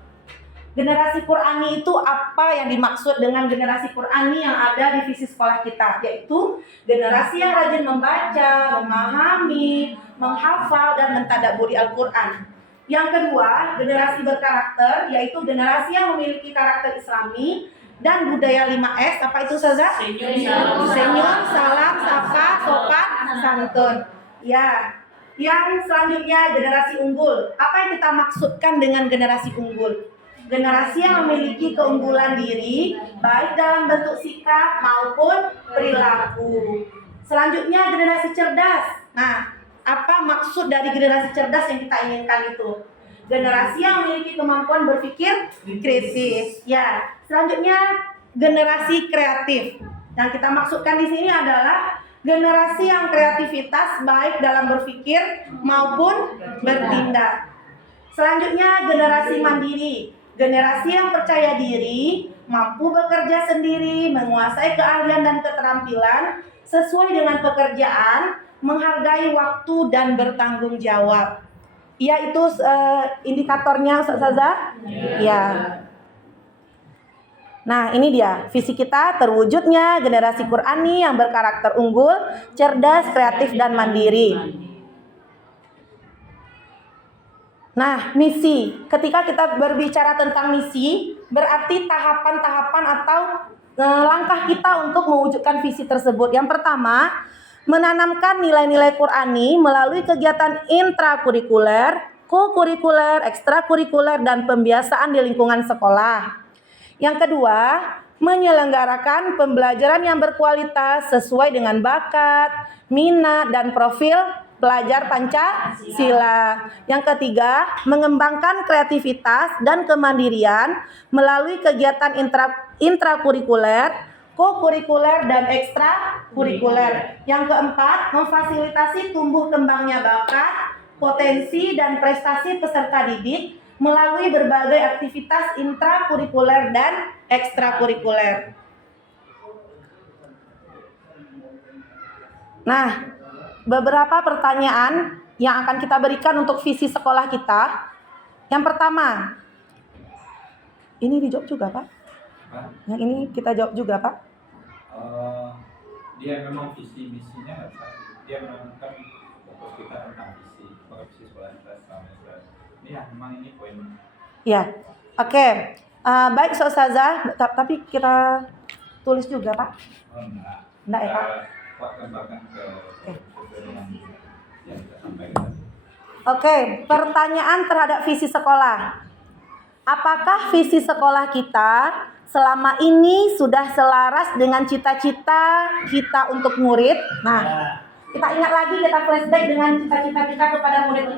Generasi Qur'ani itu apa yang dimaksud dengan generasi Qur'ani yang ada di visi sekolah kita? Yaitu generasi yang rajin membaca, memahami, menghafal, dan mentadabburi Al-Quran. Yang kedua, generasi berkarakter, yaitu generasi yang memiliki karakter Islami dan budaya 5S. Apa itu Ustazah? Senyum, salam, sapa, sopan, santun. Ya. Yang selanjutnya generasi unggul. Apa yang kita maksudkan dengan generasi unggul? Generasi yang memiliki keunggulan diri baik dalam bentuk sikap maupun perilaku. Selanjutnya generasi cerdas. Nah, apa maksud dari generasi cerdas yang kita inginkan itu? Generasi yang memiliki kemampuan berpikir kritis. Ya. Selanjutnya generasi kreatif. Yang kita maksudkan di sini adalah generasi yang kreativitas baik dalam berpikir maupun bertindak. Selanjutnya generasi mandiri. Generasi yang percaya diri, mampu bekerja sendiri, menguasai keahlian dan keterampilan sesuai dengan pekerjaan, menghargai waktu dan bertanggung jawab. Iya, itu indikatornya Ustazah? Ya. Nah, ini dia visi kita terwujudnya generasi Qur'ani yang berkarakter unggul, cerdas, kreatif, dan mandiri. Nah, misi. Ketika kita berbicara tentang misi, berarti tahapan-tahapan atau langkah kita untuk mewujudkan visi tersebut. Yang pertama, menanamkan nilai-nilai Qur'ani melalui kegiatan intrakurikuler, kokurikuler, ekstrakurikuler, dan pembiasaan di lingkungan sekolah. Yang kedua, menyelenggarakan pembelajaran yang berkualitas sesuai dengan bakat, minat, dan profil pelajar Pancasila. Yang ketiga, mengembangkan kreativitas dan kemandirian melalui kegiatan intrakurikuler, kokurikuler, dan ekstrakurikuler. Yang keempat, memfasilitasi tumbuh kembangnya bakat, potensi, dan prestasi peserta didik melalui berbagai aktivitas intrakurikuler dan ekstrakurikuler. Nah, beberapa pertanyaan yang akan kita berikan untuk visi sekolah kita. Yang pertama, ini dijawab juga, Pak? Yang ini kita jawab juga, Pak? Dia memang visi misinya nggak salah. Dia memang kan fokus kita tentang visi sekolah kita selama ini. Ini ya memang ini poin. Ya, oke. Baik, Ustazah, tapi kita tulis juga, Pak? Enggak ya, Pak? Pak kembangkan ke sesuai dengan yang kita sampaikan. Oke, pertanyaan terhadap visi sekolah. Apakah visi sekolah kita selama ini sudah selaras dengan cita-cita kita untuk murid? Nah, kita ingat lagi, kita flashback dengan cita-cita kita kepada murid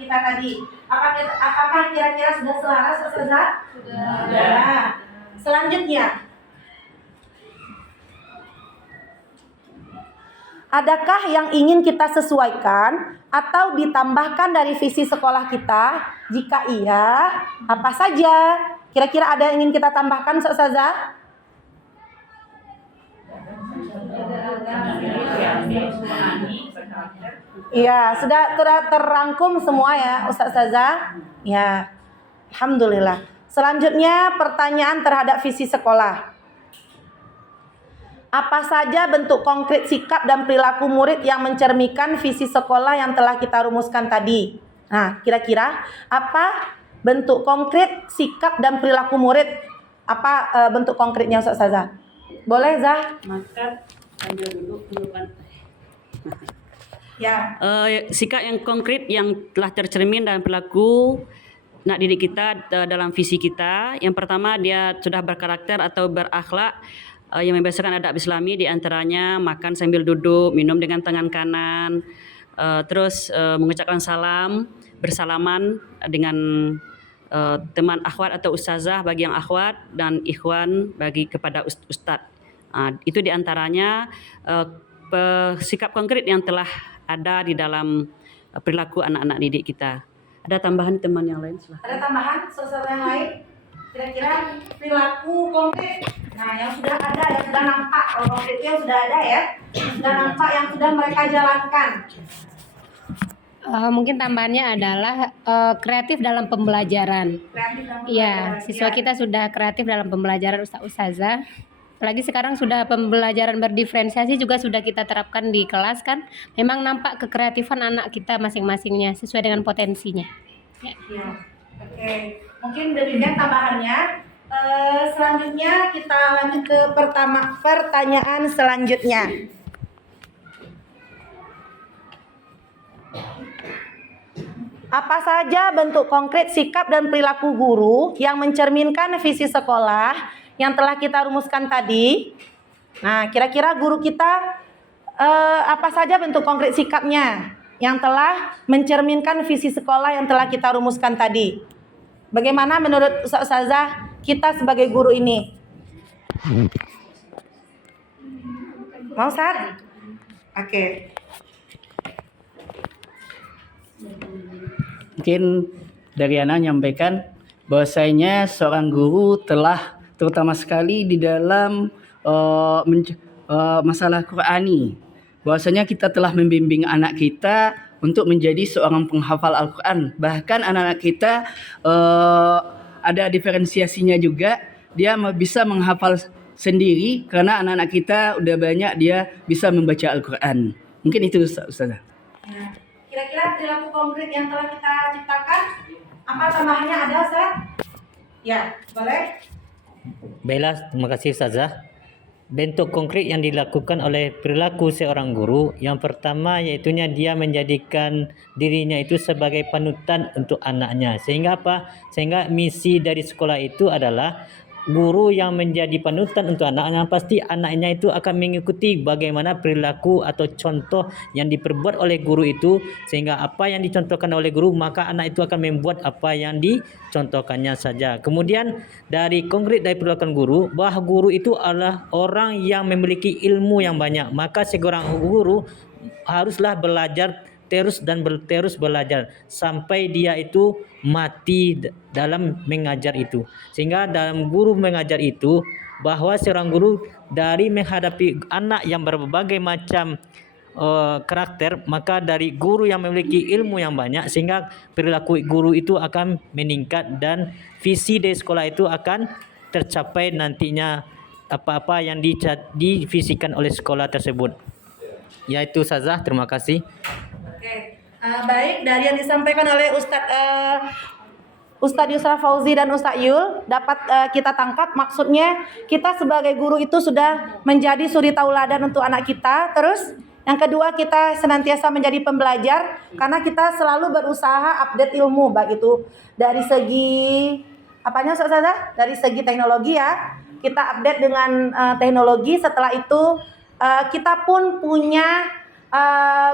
kita tadi. Apakah kira-kira sudah selaras, Ustazah? Sudah. Selanjutnya, adakah yang ingin kita sesuaikan atau ditambahkan dari visi sekolah kita? Jika iya, apa saja? Kira-kira ada yang ingin kita tambahkan, Ustazah? Iya, sudah terrangkum semua ya, Ustazah? Ya, alhamdulillah. Selanjutnya, pertanyaan terhadap visi sekolah. Apa saja bentuk konkret sikap dan perilaku murid yang mencerminkan visi sekolah yang telah kita rumuskan tadi? Nah, kira-kira apa bentuk konkret sikap dan perilaku murid? Apa bentuk konkretnya, Ustazah? Boleh, Zah? Maka sambil duduk duluan. Ya. Sikap yang konkret yang telah tercermin dalam perilaku anak didik kita dalam visi kita. Yang pertama, dia sudah berkarakter atau berakhlak yang membiasakan adab Islami, di antaranya makan sambil duduk, minum dengan tangan kanan, terus mengucapkan salam, bersalaman dengan teman akhwat atau ustazah bagi yang akhwat, dan ikhwan bagi kepada ustadz. Itu di antaranya sikap konkret yang telah ada di dalam perilaku anak-anak didik kita. Ada tambahan teman yang lain? Silahkan. Ada tambahan, Ustazah yang lain? Kira-kira perilaku konkret, nah yang sudah ada, yang sudah nampak, kalau konkret itu yang sudah ada ya, yang sudah nampak, yang sudah mereka jalankan. Mungkin tambahannya adalah kreatif dalam pembelajaran. Kreatif dalam Iya, pembelajaran, siswa ya. kita sudah kreatif dalam pembelajaran, Ustazah. Apalagi sekarang sudah pembelajaran berdiferensiasi juga sudah kita terapkan di kelas kan. Memang nampak kekreatifan anak kita masing-masingnya sesuai dengan potensinya. Ya. Ya. Oke, mungkin demikian tambahannya. Selanjutnya kita lanjut ke pertanyaan selanjutnya. Apa saja bentuk konkret sikap dan perilaku guru yang mencerminkan visi sekolah yang telah kita rumuskan tadi? Nah, kira-kira guru kita apa saja bentuk konkret sikapnya yang telah mencerminkan visi sekolah yang telah kita rumuskan tadi? Bagaimana menurut Ustazah kita sebagai guru ini? Mau, Ustaz? Oke. Mungkin dari Ana menyampaikan bahwasanya seorang guru telah terutama sekali di dalam masalah Qur'ani, bahwasanya kita telah membimbing anak kita untuk menjadi seorang penghafal Al-Quran. Bahkan anak-anak kita ada diferensiasinya juga, dia bisa menghafal sendiri karena anak-anak kita udah banyak dia bisa membaca Al-Quran. Mungkin itu, Ustazah. Nah, kira-kira perilaku konkret yang telah kita ciptakan, apa tambahannya ada, Ustaz? Ya, boleh? Baiklah, terima kasih Ustazah. Bentuk konkret yang dilakukan oleh perilaku seorang guru, yang pertama yaitunya dia menjadikan dirinya itu sebagai panutan untuk anaknya. Sehingga apa? Sehingga misi dari sekolah itu adalah guru yang menjadi panutan untuk anaknya, pasti anaknya itu akan mengikuti bagaimana perilaku atau contoh yang diperbuat oleh guru itu, sehingga apa yang dicontohkan oleh guru maka anak itu akan membuat apa yang dicontohkannya saja. Kemudian dari konkret dari perilaku guru, bahwa guru itu adalah orang yang memiliki ilmu yang banyak, maka seorang guru haruslah belajar terus belajar sampai dia itu mati dalam mengajar itu. Sehingga dalam guru mengajar itu, bahwa seorang guru dari menghadapi anak yang berbagai macam karakter, maka dari guru yang memiliki ilmu yang banyak, sehingga perilaku guru itu akan meningkat dan visi dari sekolah itu akan tercapai nantinya, apa-apa yang divisikan oleh sekolah tersebut. Yaitu Ustazah, terima kasih. Oke, baik, dari yang disampaikan oleh Ustadz Yusra Fauzi dan Ustadz Yul dapat kita tangkap, maksudnya kita sebagai guru itu sudah menjadi suri tauladan untuk anak kita. Terus yang kedua, kita senantiasa menjadi pembelajar karena kita selalu berusaha update ilmu, baik itu dari segi apanya Ustazah? Dari segi teknologi ya, kita update dengan teknologi. Setelah itu kita pun punya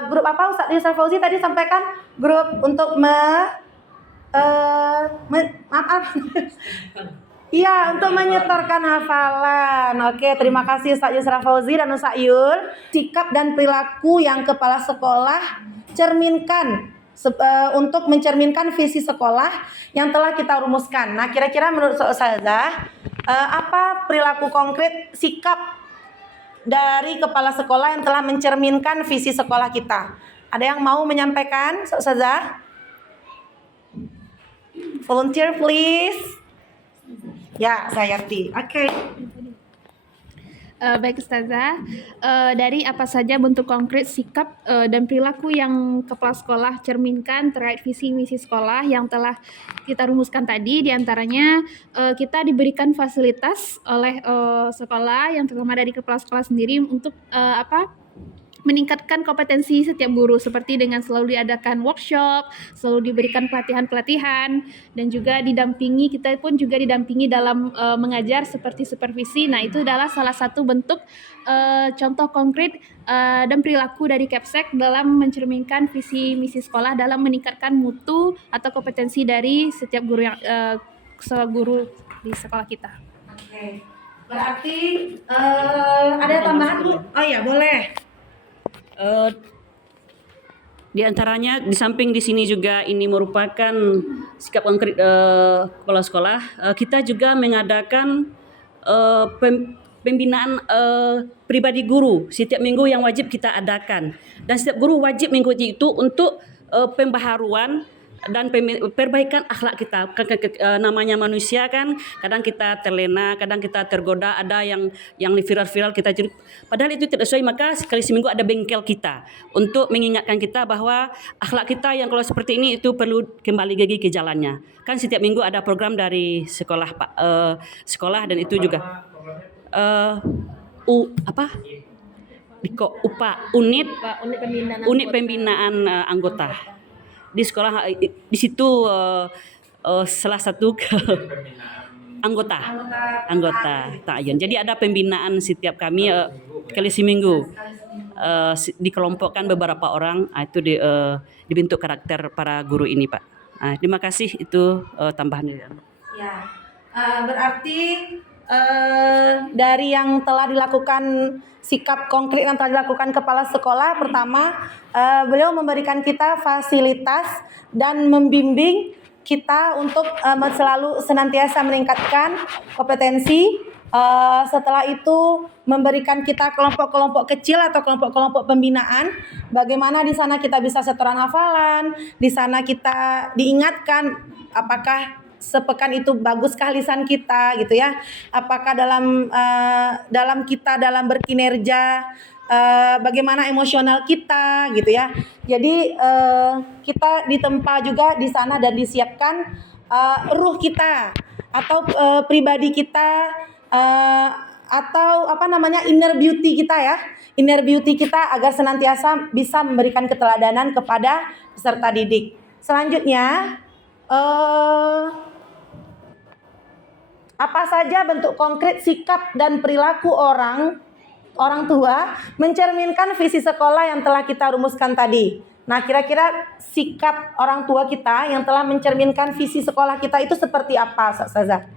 grup apa Ustadz Yusra Fauzi tadi sampaikan, grup untuk iya, untuk menyetorkan hafalan. Oke, terima kasih Ustadz Yusra Fauzi dan Ustadz Yul. Sikap dan perilaku yang kepala sekolah cerminkan untuk mencerminkan visi sekolah yang telah kita rumuskan. Nah, kira-kira menurut Ustazah, apa perilaku konkret sikap dari kepala sekolah yang telah mencerminkan visi sekolah kita? Ada yang mau menyampaikan, Ustazah? Volunteer please. Ya, Sayati. Oke. Baik Ustazah, dari apa saja bentuk konkret sikap dan perilaku yang kepala sekolah cerminkan terkait visi misi sekolah yang telah kita rumuskan tadi, diantaranya kita diberikan fasilitas oleh sekolah yang terutama dari kepala sekolah sendiri untuk meningkatkan kompetensi setiap guru, seperti dengan selalu diadakan workshop, selalu diberikan pelatihan-pelatihan, dan juga didampingi, kita pun juga didampingi dalam mengajar seperti supervisi. Nah, itu adalah salah satu bentuk contoh konkret dan perilaku dari Kepsek dalam mencerminkan visi misi sekolah dalam meningkatkan mutu atau kompetensi dari setiap guru yang guru di sekolah kita. Oke. Berarti ada tambahan Bu? Oh ya, boleh. Di antaranya di samping di sini juga ini merupakan sikap konkret kepala sekolah, kita juga mengadakan pembinaan pribadi guru setiap minggu yang wajib kita adakan, dan setiap guru wajib mengikuti itu untuk pembaharuan dan perbaikan akhlak kita. Namanya manusia kan, kadang kita terlena, kadang kita tergoda, ada yang viral-viral kita jadi, padahal itu tidak sesuai. Maka sekali seminggu ada bengkel kita untuk mengingatkan kita bahwa akhlak kita yang kalau seperti ini itu perlu kembali lagi ke jalannya. Kan setiap minggu ada program dari sekolah sekolah, dan itu juga unit pembinaan anggota di sekolah. Di situ salah satu anggota ta'ayun. Jadi ada pembinaan setiap kami kali seminggu, dikelompokkan beberapa orang, itu dibentuk karakter para guru ini, Pak. Terima kasih, itu tambahannya. Ya, berarti dari yang telah dilakukan, sikap konkret yang telah dilakukan kepala sekolah, pertama beliau memberikan kita fasilitas dan membimbing kita untuk selalu senantiasa meningkatkan kompetensi. Setelah itu memberikan kita kelompok-kelompok kecil atau kelompok-kelompok pembinaan, bagaimana di sana kita bisa setoran hafalan, di sana kita diingatkan apakah sepekan itu baguskah lisan kita gitu ya, apakah dalam kita dalam berkinerja bagaimana emosional kita gitu ya. Jadi kita ditempa juga di sana dan disiapkan ruh kita atau pribadi kita, atau inner beauty kita ya, inner beauty kita agar senantiasa bisa memberikan keteladanan kepada peserta didik. Selanjutnya, apa saja bentuk konkret sikap dan perilaku orang tua mencerminkan visi sekolah yang telah kita rumuskan tadi. Nah, kira-kira sikap orang tua kita yang telah mencerminkan visi sekolah kita itu seperti apa, Ustazah?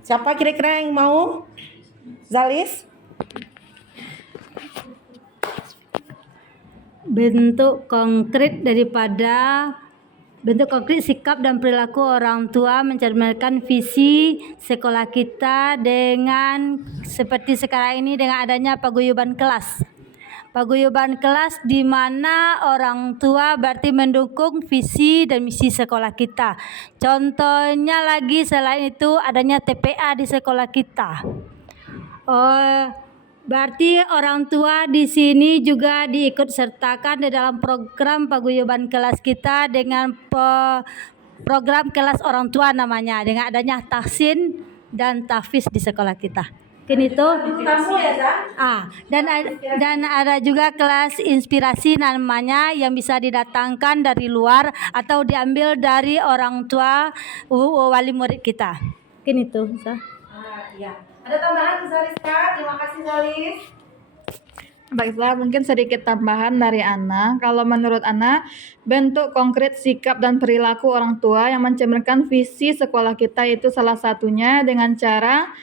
Siapa kira-kira yang mau? Zalis? bentuk konkret sikap dan perilaku orang tua mencerminkan visi sekolah kita dengan seperti sekarang ini dengan adanya paguyuban kelas. Paguyuban kelas di mana orang tua berarti mendukung visi dan misi sekolah kita. Contohnya lagi selain itu adanya TPA di sekolah kita. Berarti orang tua di sini juga diikut sertakan di dalam program paguyuban kelas kita dengan program kelas orang tua namanya dengan adanya tahsin dan tahfiz di sekolah kita. Mungkin itu. Dan ada juga kelas inspirasi namanya yang bisa didatangkan dari luar atau diambil dari orang tua wali murid kita. Mungkin itu. Iya. Ada tambahan Zaliska? Terima kasih Zalis. Baiklah, mungkin sedikit tambahan dari Ana. Kalau menurut Ana, bentuk konkret sikap dan perilaku orang tua yang mencerminkan visi sekolah kita itu salah satunya dengan cara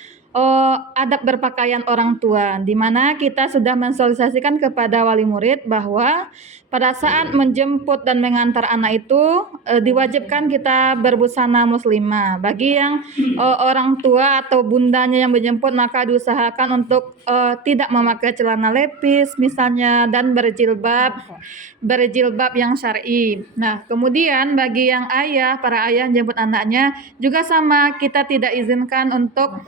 adab berpakaian orang tua, di mana kita sudah mensosialisasikan kepada wali murid bahwa pada saat menjemput dan mengantar anak itu diwajibkan kita berbusana muslimah. Bagi yang orang tua atau bundanya yang menjemput, maka diusahakan untuk tidak memakai celana lepis misalnya dan berjilbab yang syar'i. Nah, kemudian bagi yang para ayah yang jemput anaknya juga sama, kita tidak izinkan untuk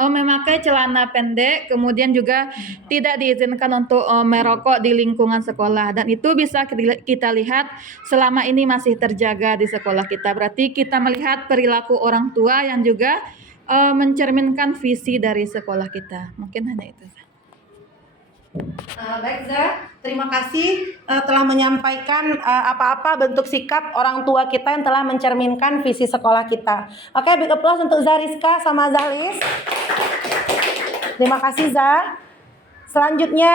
memakai celana pendek, kemudian juga tidak diizinkan untuk merokok di lingkungan sekolah, dan itu bisa kita lihat selama ini masih terjaga di sekolah kita. Berarti kita melihat perilaku orang tua yang juga mencerminkan visi dari sekolah kita. Mungkin hanya itu. Baik Za, terima kasih telah menyampaikan apa-apa bentuk sikap orang tua kita yang telah mencerminkan visi sekolah kita. Oke, big applause untuk Zariska sama Zalis. Terima kasih Za. Selanjutnya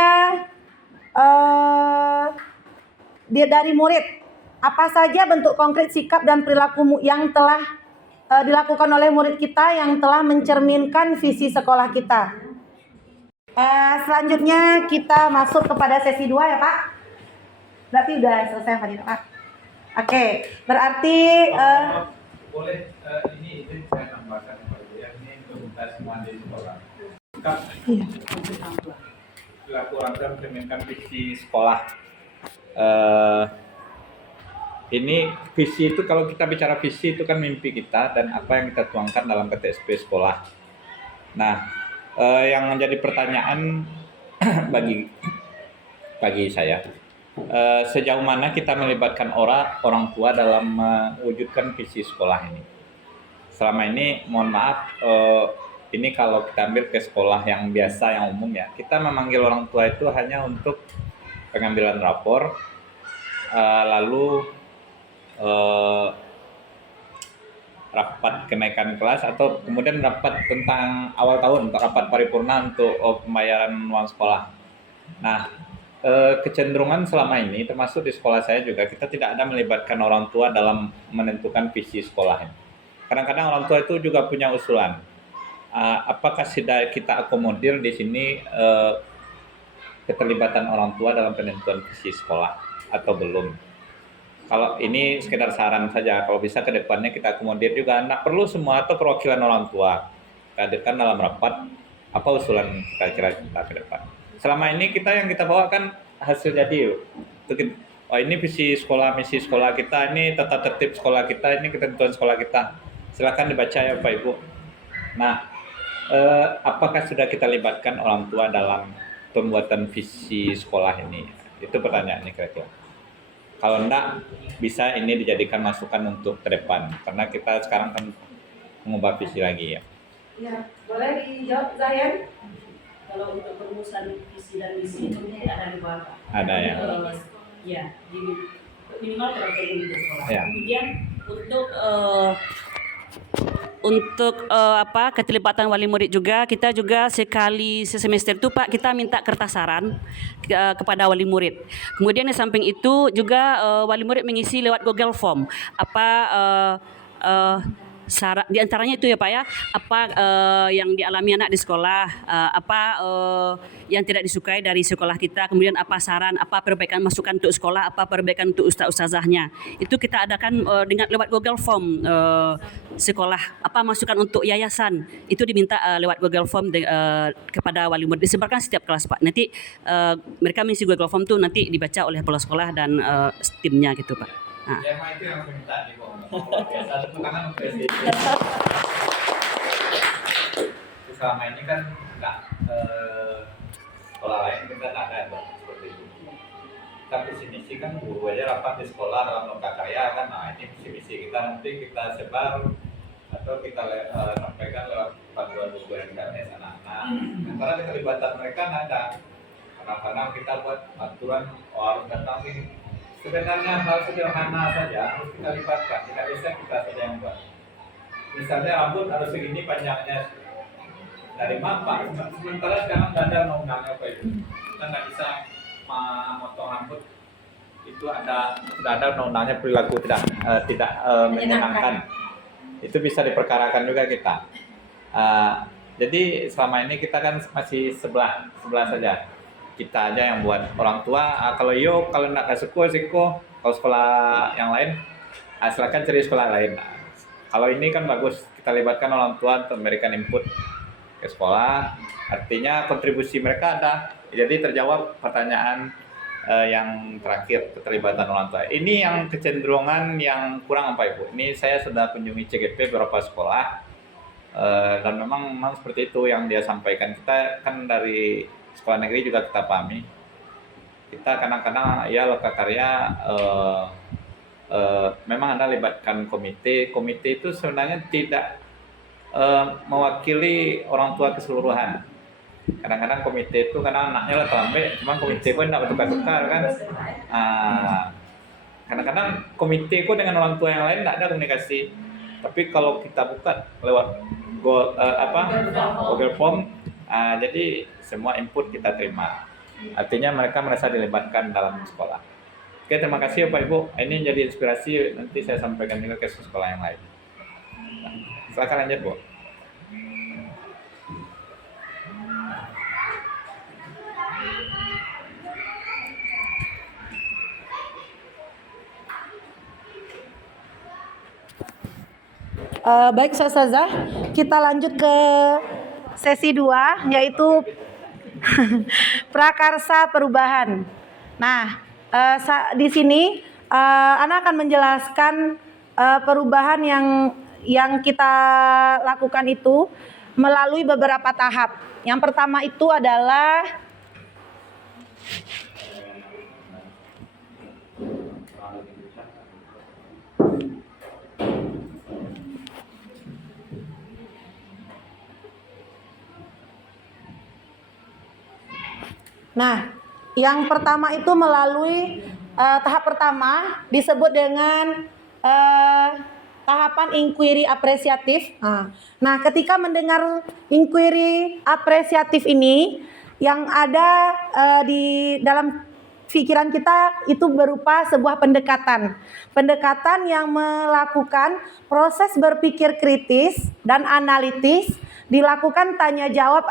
dari murid, apa saja bentuk konkret sikap dan perilaku yang telah dilakukan oleh murid kita yang telah mencerminkan visi sekolah kita? Selanjutnya kita masuk kepada sesi 2 ya Pak. Berarti udah selesai tadi Pak. Oke, berarti boleh ini saya tambahkan ini untuk kita semua di sekolah. Perilaku orang tua mencerminkan visi sekolah. Ini visi itu, kalau kita bicara visi itu kan mimpi kita dan apa yang kita tuangkan dalam KTSP sekolah. Nah, yang menjadi pertanyaan bagi saya, sejauh mana kita melibatkan orang tua dalam mewujudkan visi sekolah ini? Selama ini, mohon maaf, ini kalau kita ambil ke sekolah yang biasa, yang umum ya, kita memanggil orang tua itu hanya untuk pengambilan rapor, lalu rapat kenaikan kelas, atau kemudian rapat tentang awal tahun untuk rapat paripurna untuk pembayaran uang sekolah. Nah, kecenderungan selama ini termasuk di sekolah saya juga, kita tidak ada melibatkan orang tua dalam menentukan visi sekolah ini. Kadang-kadang orang tua itu juga punya usulan. Apakah sudah kita akomodir di sini keterlibatan orang tua dalam penentuan visi sekolah atau belum? Kalau ini sekedar saran saja, kalau bisa ke depannya kita akomodir juga, tidak perlu semua atau perwakilan orang tua. Kita hadirkan dalam rapat, apa usulan kita ke depan. Selama ini yang kita bawa kan hasil jadi. Ini visi sekolah, misi sekolah kita, ini tata tertib sekolah kita, ini ketentuan sekolah kita. Silakan dibaca ya Bapak Ibu. Nah, apakah sudah kita libatkan orang tua dalam pembuatan visi sekolah ini? Itu pertanyaannya kira-kira. Kalau enggak, bisa ini dijadikan masukan untuk ke depan, karena kita sekarang kan mengubah visi lagi ya. Ya, boleh dijawab Zayan? Kalau untuk perumusan visi dan misi itu ada di bawah. Ada ya. Ya, di minimal berapa di sekolah. Ya. Kemudian untuk keterlibatan wali murid juga, kita juga sekali semester itu Pak, kita minta kertas saran kepada wali murid. Kemudian di samping itu juga wali murid mengisi lewat Google Form di antaranya itu ya Pak ya, apa yang dialami anak di sekolah, apa yang tidak disukai dari sekolah kita, kemudian apa saran, apa perbaikan masukan untuk sekolah, apa perbaikan untuk ustaz-ustazahnya. Itu kita adakan dengan lewat Google Form sekolah, apa masukan untuk yayasan, itu diminta lewat Google Form kepada wali murid, disebarkan setiap kelas Pak. Nanti mereka mengisi Google Form tuh nanti dibaca oleh kepala sekolah dan timnya gitu Pak. Nah. Ya, Pak, itu yang minta nih, Pak. Biasa tepuk tangan untuk SD. Selama ini kan enggak sekolah lain kita tak ada Pak, seperti itu. Tapi visi misi kan guru aja rapat di sekolah dalam loka karya kan. Nah, ini visi misi kita nanti kita sebar atau kita sampaikan lewat panduan buku MKS anak-anak. Karena keterlibatan mereka ada. Kadang-kadang kita buat aturan harus datang sini. Sebenarnya hal sederhana saja harus kita libatkan, tidak bisa kita saja yang buat. Misalnya rambut harus segini panjangnya dari mapa, sementara sekarang tidak ada undang-undangnya apa itu. Kita nggak bisa memotong rambut, itu sudah ada undang-undangnya perilaku tidak menyenangkan. Itu bisa diperkarakan juga kita. Jadi selama ini kita kan masih sebelah saja. Kita aja yang buat, orang tua kalau nak ke sekolah kalau sekolah yang lain silakan cari sekolah lain. Kalau ini kan bagus kita libatkan orang tua untuk memberikan input ke sekolah, artinya kontribusi mereka ada, jadi terjawab pertanyaan yang terakhir, keterlibatan orang tua. Ini yang kecenderungan yang kurang apa Ibu. Ini saya sudah kunjungi CGP beberapa sekolah dan memang seperti itu yang dia sampaikan. Kita kan dari sekolah negeri juga kita pahami. Kita kadang-kadang ya loka karya memang Anda libatkan komite. Komite itu sebenarnya tidak mewakili orang tua keseluruhan. Kadang-kadang komite itu karena anaknya lah terlambat, cuma komite pun tidak bertukar-tukar kan. Kadang-kadang komite itu dengan orang tua yang lain tidak ada komunikasi. Tapi kalau kita buka lewat Google Form, jadi semua input kita terima. Artinya mereka merasa dilibatkan dalam sekolah. Oke, terima kasih Bapak Ibu. Ini jadi inspirasi, nanti saya sampaikan juga ke sekolah yang lain. Silakan lanjut Bu. Baik Ustazah, kita lanjut ke sesi 2 yaitu prakarsa perubahan. Nah, di sini Ana akan menjelaskan perubahan yang kita lakukan itu melalui beberapa tahap. Yang pertama itu adalah yang pertama itu melalui tahap pertama disebut dengan tahapan inquiry apresiatif. Nah, ketika mendengar inquiry apresiatif ini, yang ada di dalam pikiran kita itu berupa sebuah pendekatan yang melakukan proses berpikir kritis dan analitis, dilakukan tanya jawab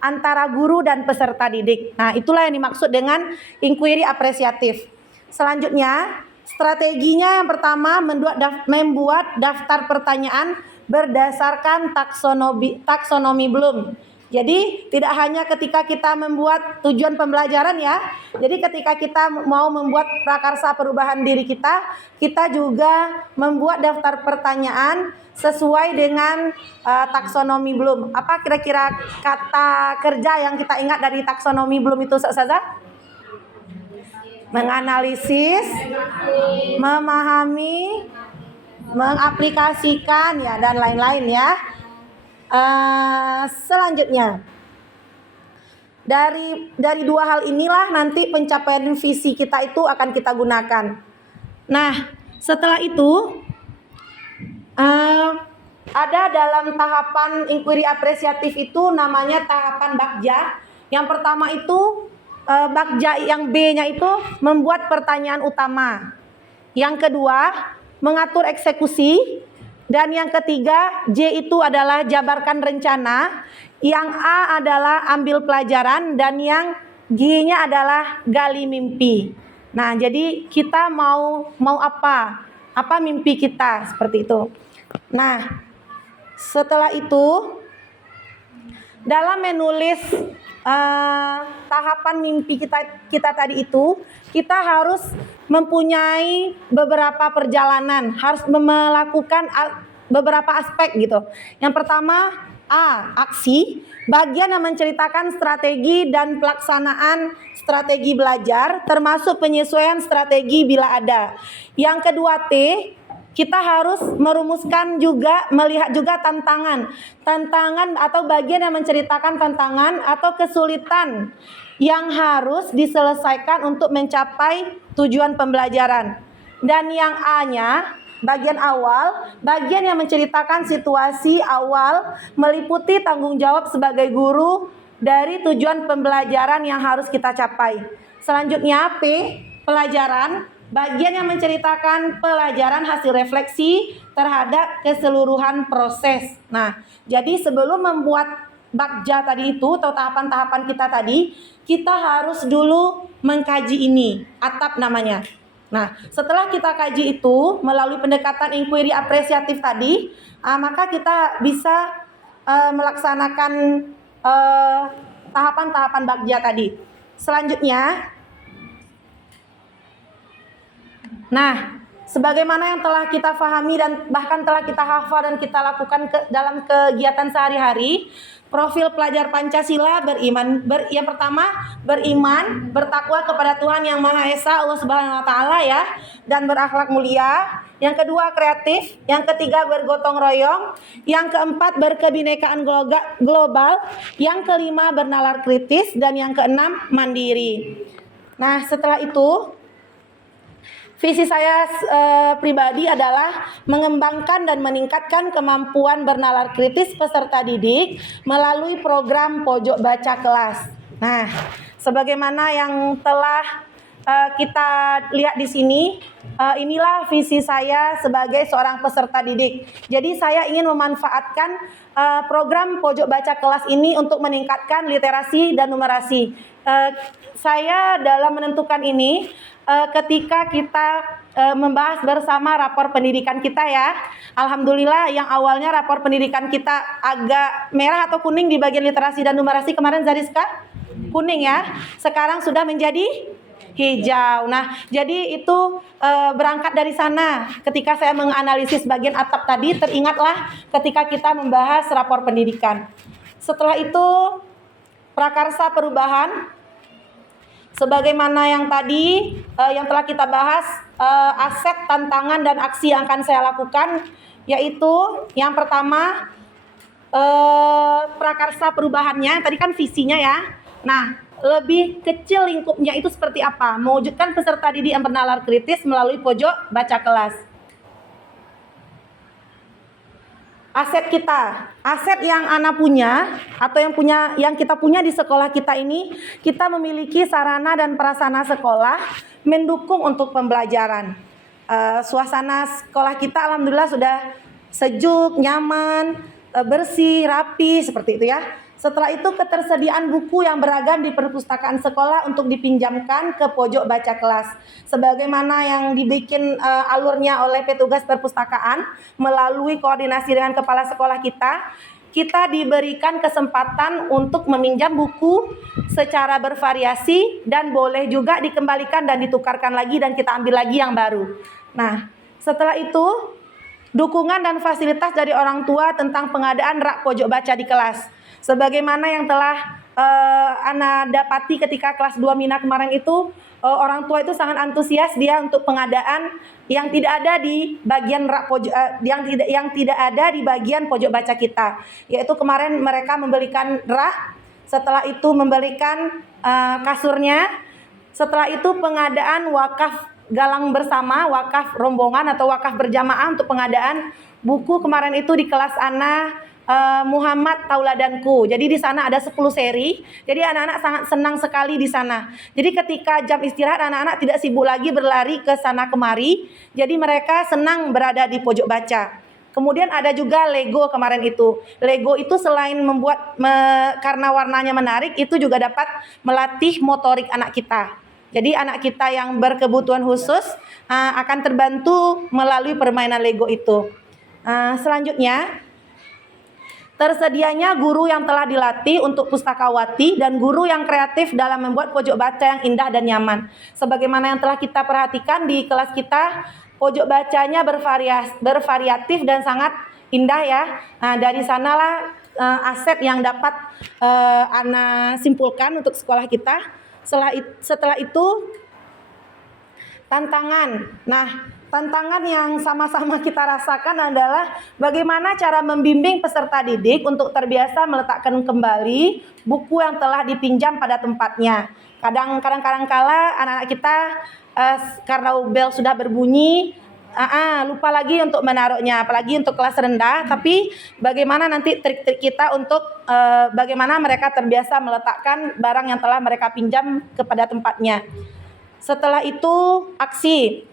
antara guru dan peserta didik. Nah, itulah yang dimaksud dengan inquiry apresiatif. Selanjutnya, strateginya yang pertama membuat daftar pertanyaan berdasarkan taksonomi Bloom. Jadi tidak hanya ketika kita membuat tujuan pembelajaran ya. Jadi ketika kita mau membuat prakarsa perubahan diri kita, kita juga membuat daftar pertanyaan sesuai dengan taksonomi Bloom. Apa kira-kira kata kerja yang kita ingat dari taksonomi Bloom itu, Ustazah? Menganalisis, memahami, mengaplikasikan ya, dan lain-lain ya. Selanjutnya dari dua hal inilah nanti pencapaian visi kita itu akan kita gunakan. Nah, setelah itu ada dalam tahapan inquiry apresiatif itu namanya tahapan Bagja. Yang pertama itu Bagja yang B-nya itu membuat pertanyaan utama. Yang kedua mengatur eksekusi. Dan yang ketiga, J itu adalah jabarkan rencana. Yang A adalah ambil pelajaran. Dan yang G-nya adalah gali mimpi. Nah, jadi kita mau apa? Apa mimpi kita? Seperti itu. Nah, setelah itu, dalam menulis tahapan mimpi kita tadi itu, kita harus mempunyai beberapa perjalanan, harus melakukan beberapa aspek gitu. Yang pertama, A, aksi, bagian yang menceritakan strategi dan pelaksanaan strategi belajar, termasuk penyesuaian strategi bila ada. Yang kedua, T, kita harus merumuskan juga, melihat juga tantangan atau bagian yang menceritakan tantangan atau kesulitan yang harus diselesaikan untuk mencapai tujuan pembelajaran. Dan yang A-nya, bagian awal, bagian yang menceritakan situasi awal meliputi tanggung jawab sebagai guru dari tujuan pembelajaran yang harus kita capai. Selanjutnya P, pelajaran, bagian yang menceritakan pelajaran hasil refleksi terhadap keseluruhan proses. Nah, jadi sebelum membuat Bagja tadi itu atau tahapan-tahapan kita tadi, kita harus dulu mengkaji ini, atap namanya. Nah, setelah kita kaji itu melalui pendekatan inquiry apresiatif tadi, maka kita bisa melaksanakan tahapan-tahapan Bagja tadi. Selanjutnya, nah, sebagaimana yang telah kita fahami dan bahkan telah kita hafal dan kita lakukan dalam kegiatan sehari-hari, profil pelajar Pancasila yang pertama beriman, bertakwa kepada Tuhan Yang Maha Esa Allah Subhanahu wa taala ya, dan berakhlak mulia. Yang kedua kreatif, yang ketiga bergotong royong, yang keempat berkebinekaan global, yang kelima bernalar kritis, dan yang keenam mandiri. Nah, setelah itu visi saya pribadi adalah mengembangkan dan meningkatkan kemampuan bernalar kritis peserta didik melalui program pojok baca kelas. Nah, sebagaimana yang telah kita lihat di sini, inilah visi saya sebagai seorang peserta didik. Jadi saya ingin memanfaatkan program pojok baca kelas ini untuk meningkatkan literasi dan numerasi. Saya dalam menentukan ini ketika kita membahas bersama rapor pendidikan kita ya. Alhamdulillah yang awalnya rapor pendidikan kita agak merah atau kuning di bagian literasi dan numerasi kemarin Zariska? Kuning ya. Sekarang sudah menjadi hijau. Nah, jadi itu berangkat dari sana. Ketika saya menganalisis bagian atap tadi, teringatlah ketika kita membahas rapor pendidikan. Setelah itu prakarsa perubahan. Sebagaimana yang tadi yang telah kita bahas, aset, tantangan, dan aksi yang akan saya lakukan, yaitu yang pertama prakarsa perubahannya, tadi kan visinya ya. Nah, lebih kecil lingkupnya itu seperti apa? Mewujudkan peserta didik yang bernalar kritis melalui pojok baca kelas. Aset kita, aset yang Ana punya atau yang kita punya di sekolah kita ini, kita memiliki sarana dan prasarana sekolah mendukung untuk pembelajaran. Suasana sekolah kita alhamdulillah sudah sejuk, nyaman, bersih, rapi, seperti itu ya. Setelah itu ketersediaan buku yang beragam di perpustakaan sekolah untuk dipinjamkan ke pojok baca kelas. Sebagaimana yang dibikin alurnya oleh petugas perpustakaan melalui koordinasi dengan kepala sekolah kita diberikan kesempatan untuk meminjam buku secara bervariasi dan boleh juga dikembalikan dan ditukarkan lagi dan kita ambil lagi yang baru. Nah, setelah itu dukungan dan fasilitas dari orang tua tentang pengadaan rak pojok baca di kelas. Sebagaimana yang telah Ana dapati ketika kelas 2 Mina kemarin itu, orang tua itu sangat antusias dia untuk pengadaan yang tidak ada di bagian rak pojok yang tidak ada di bagian pojok baca kita. Yaitu kemarin mereka membelikan rak, setelah itu membelikan kasurnya, setelah itu pengadaan wakaf galang bersama, wakaf rombongan atau wakaf berjamaah untuk pengadaan buku kemarin itu di kelas Ana Muhammad Tauladanku. Jadi di sana ada 10 seri. Jadi anak-anak sangat senang sekali di sana. Jadi ketika jam istirahat anak-anak tidak sibuk lagi berlari ke sana kemari. Jadi mereka senang berada di pojok baca. Kemudian ada juga Lego kemarin itu. Lego itu selain karena warnanya menarik, itu juga dapat melatih motorik anak kita. Jadi anak kita yang berkebutuhan khusus akan terbantu melalui permainan Lego itu. Selanjutnya, tersedianya guru yang telah dilatih untuk pustakawati dan guru yang kreatif dalam membuat pojok baca yang indah dan nyaman. Sebagaimana yang telah kita perhatikan di kelas kita, pojok bacanya bervariatif dan sangat indah ya. Dari sanalah aset yang dapat Ana simpulkan untuk sekolah kita. Setelah itu tantangan. Nah, tantangan yang sama-sama kita rasakan adalah bagaimana cara membimbing peserta didik untuk terbiasa meletakkan kembali buku yang telah dipinjam pada tempatnya. Kadang-kadang kala anak-anak kita karena bel sudah berbunyi, lupa lagi untuk menaruhnya, apalagi untuk kelas rendah. Tapi bagaimana nanti trik-trik kita untuk bagaimana mereka terbiasa meletakkan barang yang telah mereka pinjam kepada tempatnya. Setelah itu aksi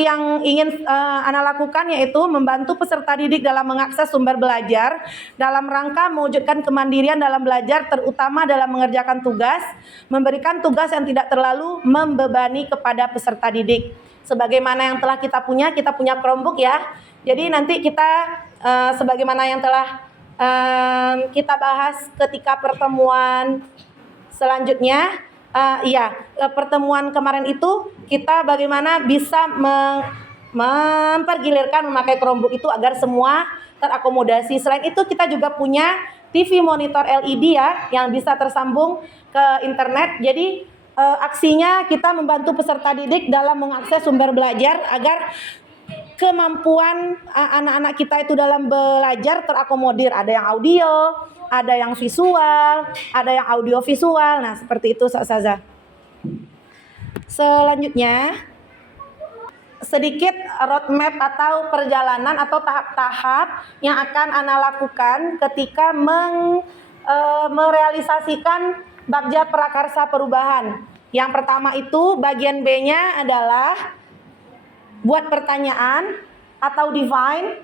yang ingin Ana lakukan yaitu membantu peserta didik dalam mengakses sumber belajar dalam rangka mewujudkan kemandirian dalam belajar, terutama dalam mengerjakan tugas, memberikan tugas yang tidak terlalu membebani kepada peserta didik. Sebagaimana yang telah kita punya Chromebook ya. Jadi nanti kita sebagaimana yang telah kita bahas ketika pertemuan selanjutnya, pertemuan kemarin itu kita bagaimana bisa mempergilirkan memakai Chromebook itu agar semua terakomodasi. Selain itu kita juga punya TV monitor LED ya yang bisa tersambung ke internet. Jadi aksinya kita membantu peserta didik dalam mengakses sumber belajar agar kemampuan anak-anak kita itu dalam belajar terakomodir. Ada yang audio, ada yang visual, ada yang audio visual. Nah, seperti itu Ustazah. Selanjutnya, sedikit roadmap atau perjalanan atau tahap-tahap yang akan Ana lakukan ketika merealisasikan Bagja Prakarsa Perubahan. Yang pertama itu bagian B-nya adalah buat pertanyaan atau define.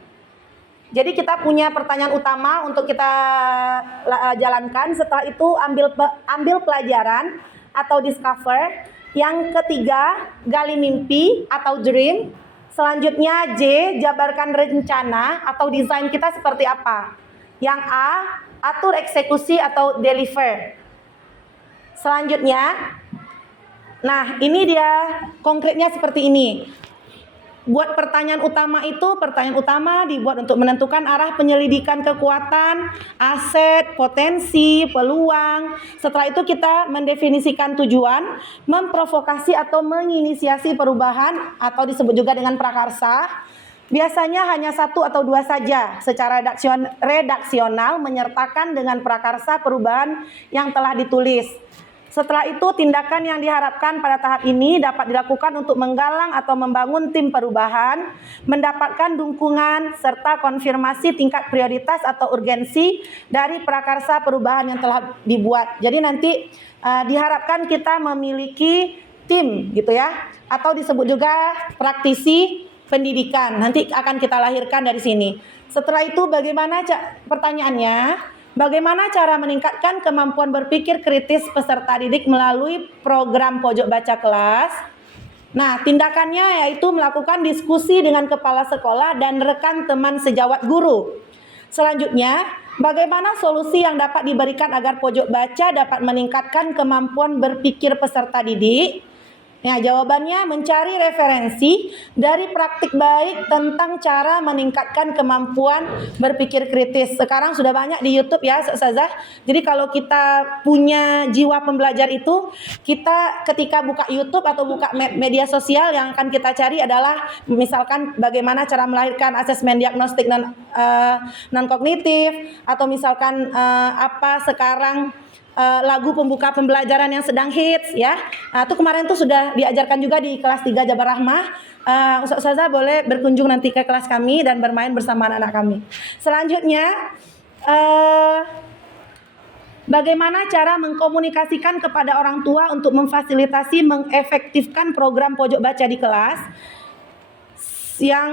Jadi kita punya pertanyaan utama untuk kita jalankan. Setelah itu ambil pelajaran atau discover. Yang ketiga gali mimpi atau dream. Selanjutnya J, jabarkan rencana atau desain kita seperti apa. Yang A, atur eksekusi atau deliver. Selanjutnya, nah ini dia konkretnya seperti ini. Buat pertanyaan utama dibuat untuk menentukan arah penyelidikan kekuatan, aset, potensi, peluang. Setelah itu kita mendefinisikan tujuan, memprovokasi atau menginisiasi perubahan atau disebut juga dengan prakarsa. Biasanya hanya 1 atau 2 saja secara redaksional menyertakan dengan prakarsa perubahan yang telah ditulis. Setelah itu tindakan yang diharapkan pada tahap ini dapat dilakukan untuk menggalang atau membangun tim perubahan, mendapatkan dukungan serta konfirmasi tingkat prioritas atau urgensi dari prakarsa perubahan yang telah dibuat. Jadi nanti diharapkan kita memiliki tim gitu ya, atau disebut juga praktisi pendidikan. Nanti akan kita lahirkan dari sini. Setelah itu pertanyaannya, bagaimana cara meningkatkan kemampuan berpikir kritis peserta didik melalui program pojok baca kelas? Nah, tindakannya yaitu melakukan diskusi dengan kepala sekolah dan rekan teman sejawat guru. Selanjutnya, bagaimana solusi yang dapat diberikan agar pojok baca dapat meningkatkan kemampuan berpikir peserta didik? Nah, jawabannya mencari referensi dari praktik baik tentang cara meningkatkan kemampuan berpikir kritis. Sekarang sudah banyak di YouTube ya, Ustazah. Jadi kalau kita punya jiwa pembelajar itu, kita ketika buka YouTube atau buka media sosial yang akan kita cari adalah misalkan bagaimana cara melahirkan asesmen diagnostik non kognitif, atau misalkan apa sekarang lagu pembuka pembelajaran yang sedang hits ya. Itu kemarin tuh sudah diajarkan juga di kelas 3 Jabar Rahmah. Ustazah boleh berkunjung nanti ke kelas kami dan bermain bersama anak-anak kami. Selanjutnya bagaimana cara mengkomunikasikan kepada orang tua untuk memfasilitasi mengefektifkan program pojok baca di kelas. Yang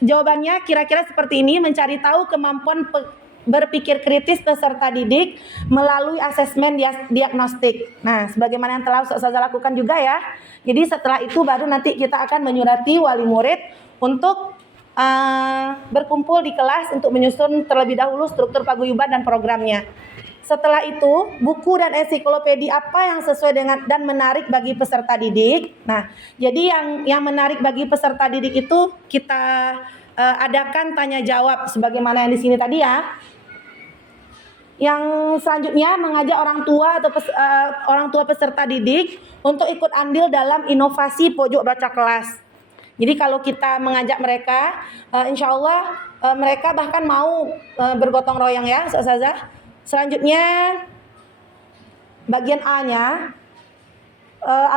jawabannya kira-kira seperti ini, mencari tahu kemampuan berpikir kritis peserta didik melalui asesmen diagnostik. Nah, sebagaimana yang telah Ustazah lakukan juga ya. Jadi setelah itu baru nanti kita akan menyurati wali murid untuk berkumpul di kelas untuk menyusun terlebih dahulu struktur paguyuban dan programnya. Setelah itu, buku dan ensiklopedi apa yang sesuai dengan dan menarik bagi peserta didik. Nah, jadi yang menarik bagi peserta didik itu kita adakan tanya jawab sebagaimana yang di sini tadi ya. Yang selanjutnya mengajak orang tua atau orang tua peserta didik untuk ikut andil dalam inovasi pojok baca kelas. Jadi kalau kita mengajak mereka, insya Allah mereka bahkan mau bergotong royong ya, Ustazah. Selanjutnya bagian A-nya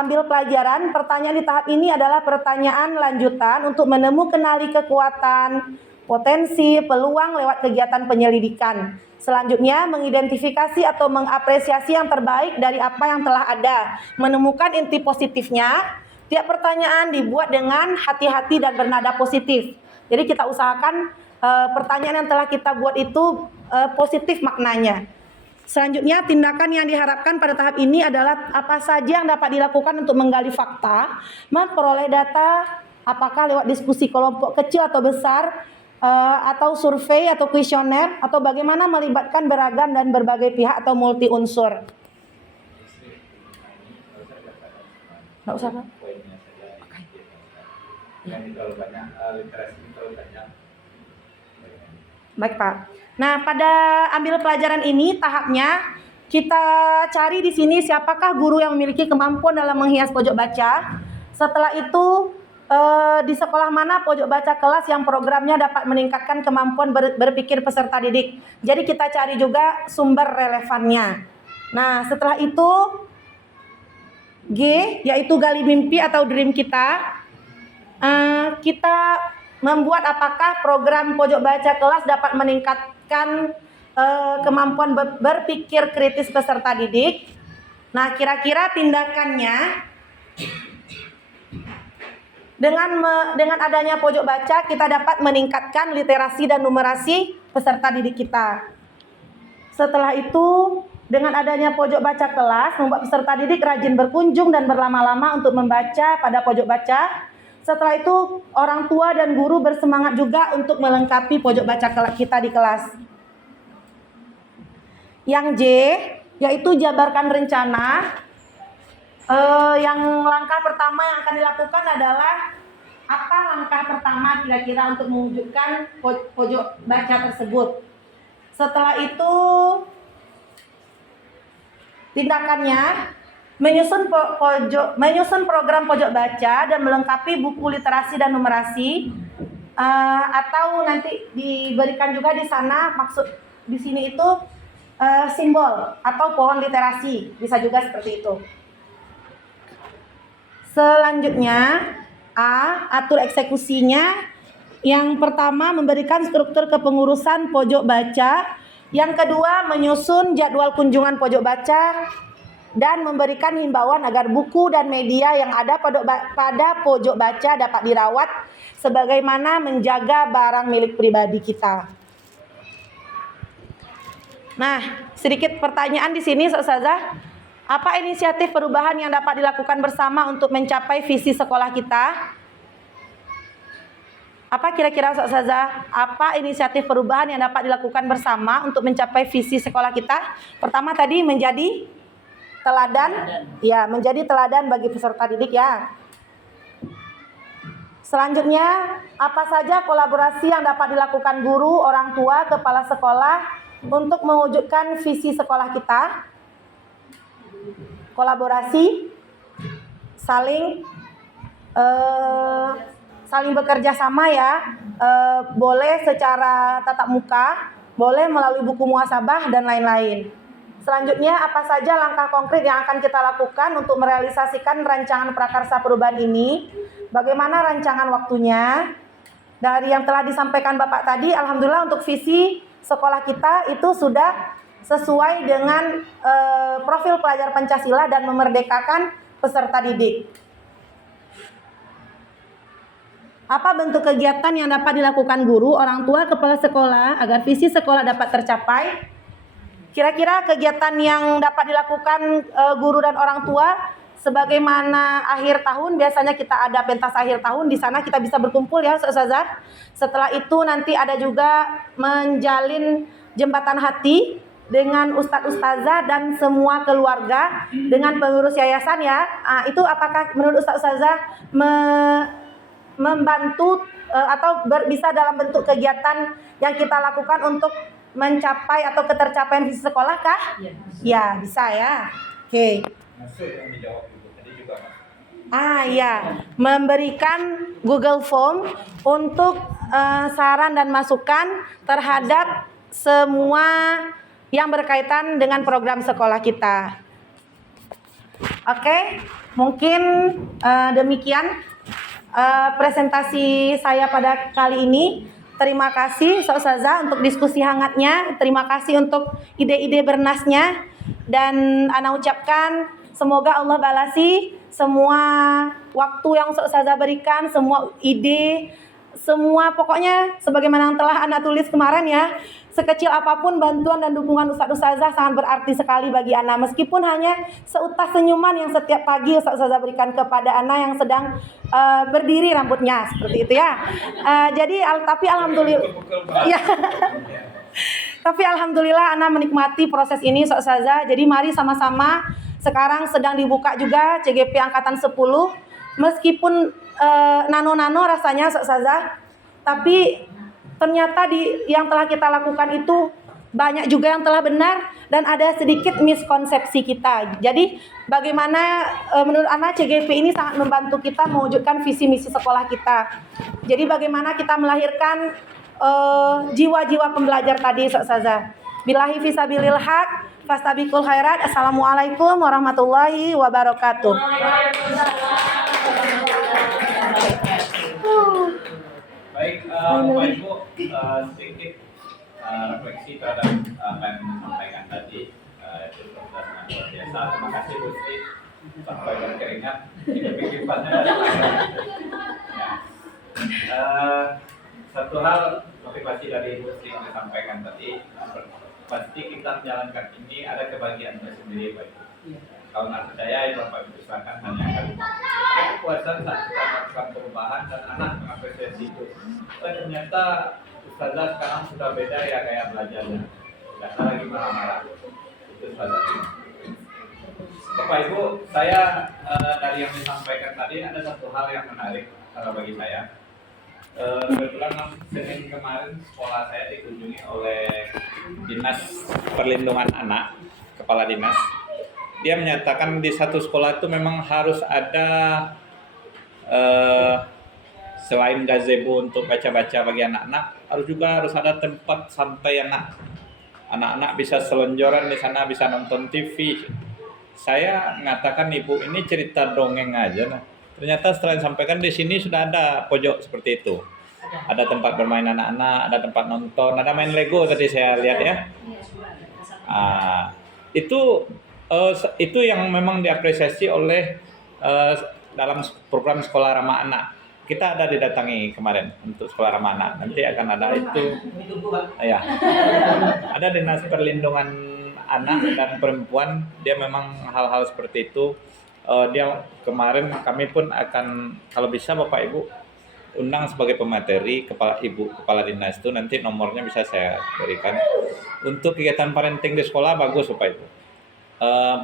ambil pelajaran. Pertanyaan di tahap ini adalah pertanyaan lanjutan untuk kenali kekuatan, potensi, peluang lewat kegiatan penyelidikan. Selanjutnya mengidentifikasi atau mengapresiasi yang terbaik dari apa yang telah ada, menemukan inti positifnya. Tiap pertanyaan dibuat dengan hati-hati dan bernada positif. Jadi kita usahakan pertanyaan yang telah kita buat itu positif maknanya. Selanjutnya tindakan yang diharapkan pada tahap ini adalah apa saja yang dapat dilakukan untuk menggali fakta, memperoleh data, apakah lewat diskusi kelompok kecil atau besar, atau survei atau kuesioner, atau bagaimana melibatkan beragam dan berbagai pihak atau multi unsur. Nggak usah Pak. Baik Pak. Nah, pada ambil pelajaran ini tahapnya kita cari di sini siapakah guru yang memiliki kemampuan dalam menghias pojok baca. Setelah itu di sekolah mana pojok baca kelas yang programnya dapat meningkatkan kemampuan berpikir peserta didik. Jadi kita cari juga sumber relevannya. Nah, setelah itu G yaitu gali mimpi atau dream kita. Kita membuat apakah program pojok baca kelas dapat meningkatkan kemampuan berpikir kritis peserta didik. Nah, kira-kira tindakannya dengan adanya pojok baca kita dapat meningkatkan literasi dan numerasi peserta didik kita. Setelah itu, dengan adanya pojok baca kelas membuat peserta didik rajin berkunjung dan berlama-lama untuk membaca pada pojok baca. Setelah itu, orang tua dan guru bersemangat juga untuk melengkapi pojok baca kita di kelas. Yang J, yaitu jabarkan rencana. Yang langkah pertama yang akan dilakukan adalah apa langkah pertama kira-kira untuk mewujudkan pojok baca tersebut. Setelah itu, tindakannya menyusun program pojok baca dan melengkapi buku literasi dan numerasi, atau nanti diberikan juga di sana maksud di sini itu simbol atau pohon literasi, bisa juga seperti itu. Selanjutnya A, atur eksekusinya. Yang pertama memberikan struktur kepengurusan pojok baca. Yang kedua menyusun jadwal kunjungan pojok baca dan memberikan himbauan agar buku dan media yang ada pada pojok baca dapat dirawat sebagaimana menjaga barang milik pribadi kita. Nah, sedikit pertanyaan di sini Ustazah. Apa inisiatif perubahan yang dapat dilakukan bersama untuk mencapai visi sekolah kita? Apa kira-kira Ustazah? Apa inisiatif perubahan yang dapat dilakukan bersama untuk mencapai visi sekolah kita? Pertama tadi menjadi teladan, ya, menjadi teladan bagi peserta didik ya. Selanjutnya, apa saja kolaborasi yang dapat dilakukan guru, orang tua, kepala sekolah untuk mewujudkan visi sekolah kita? Kolaborasi, saling bekerja sama ya. Boleh secara tatap muka, boleh melalui buku muhasabah dan lain-lain. Selanjutnya, apa saja langkah konkret yang akan kita lakukan untuk merealisasikan rancangan prakarsa perubahan ini? Bagaimana rancangan waktunya? Dari yang telah disampaikan Bapak tadi, alhamdulillah untuk visi sekolah kita itu sudah sesuai dengan profil pelajar Pancasila dan memerdekakan peserta didik. Apa bentuk kegiatan yang dapat dilakukan guru, orang tua, kepala sekolah agar visi sekolah dapat tercapai? Kira-kira kegiatan yang dapat dilakukan guru dan orang tua, sebagaimana akhir tahun biasanya kita ada pentas akhir tahun, di sana kita bisa berkumpul ya Ustazah. Setelah itu nanti ada juga menjalin jembatan hati dengan ustadz ustazah dan semua keluarga dengan pengurus yayasan ya. Itu apakah menurut ustadz ustazah membantu atau bisa dalam bentuk kegiatan yang kita lakukan untuk mencapai atau ketercapaian visi sekolah kah? Ya, bisa ya. Oke. Ya, memberikan Google Form untuk saran dan masukan terhadap semua yang berkaitan dengan program sekolah kita. Oke, mungkin demikian presentasi saya pada kali ini. Terima kasih Ustazah untuk diskusi hangatnya. Terima kasih untuk ide-ide bernasnya. Dan Ana ucapkan semoga Allah balasi semua waktu yang Ustazah berikan, semua ide, semua pokoknya sebagaimana yang telah Ana tulis kemarin ya. Sekecil apapun bantuan dan dukungan Ustazah sangat berarti sekali bagi Ana. Meskipun hanya seutas senyuman yang setiap pagi Ustazah berikan kepada Ana yang sedang berdiri rambutnya seperti itu ya. Tapi alhamdulillah ya. Tapi alhamdulillah Ana menikmati proses ini Ustazah. Jadi mari sama-sama, sekarang sedang dibuka juga CGP angkatan 10. Meskipun nano-nano rasanya Ustazah, tapi ternyata yang telah kita lakukan itu banyak juga yang telah benar dan ada sedikit miskonsepsi kita. Jadi bagaimana menurut Ana CGP ini sangat membantu kita mewujudkan visi misi sekolah kita. Jadi bagaimana kita melahirkan jiwa-jiwa pembelajar tadi Ustazah. Billahi fisabilil haq, fastabiqul khairat. Assalamualaikum warahmatullahi wabarakatuh. Baik, Bapak Ibu, sedikit refleksi terhadap apa yang disampaikan tadi. Itu sangat luar biasa. Terima kasih Bu Sri sampai berkeringat. Ini pikirannya satu hal motivasi dari Bu Sri yang disampaikan tadi, pasti kita menjalankan ini ada kebahagiaan tersendiri Pak Ibu. Kalau nggak percaya, Bapak Ibu silakan tanyakan. Kepuasan saat kita melakukan perubahan dan anak mengapresiasi itu. Ternyata Ustazah sekarang sudah beda ya gaya belajarnya. Tidak lagi marah-marah. Itu Ustazah. Bapak Ibu, saya dari yang disampaikan tadi ada satu hal yang menarik bagi saya. Kebetulan Senin kemarin sekolah saya dikunjungi oleh Dinas Perlindungan Anak, Kepala Dinas. Dia menyatakan di satu sekolah itu memang harus ada selain gazebo untuk baca-baca bagi anak-anak, harus ada tempat santai anak-anak bisa selonjoran di sana, bisa nonton TV. Saya mengatakan ibu ini cerita dongeng aja. Nah, ternyata setelah disampaikan di sini sudah ada pojok seperti itu. Ada tempat bermain anak-anak, ada tempat nonton, ada main Lego tadi saya lihat ya. Itu yang memang diapresiasi oleh dalam program sekolah ramah anak. Kita ada didatangi kemarin untuk sekolah ramah anak. Nanti akan ada itu. Ya. Ada Dinas Perlindungan Anak dan Perempuan. Dia memang hal-hal seperti itu. Dia kemarin kami pun akan, kalau bisa Bapak Ibu undang sebagai pemateri kepala dinas itu, nanti nomornya bisa saya berikan. Untuk kegiatan parenting di sekolah bagus Bapak Ibu.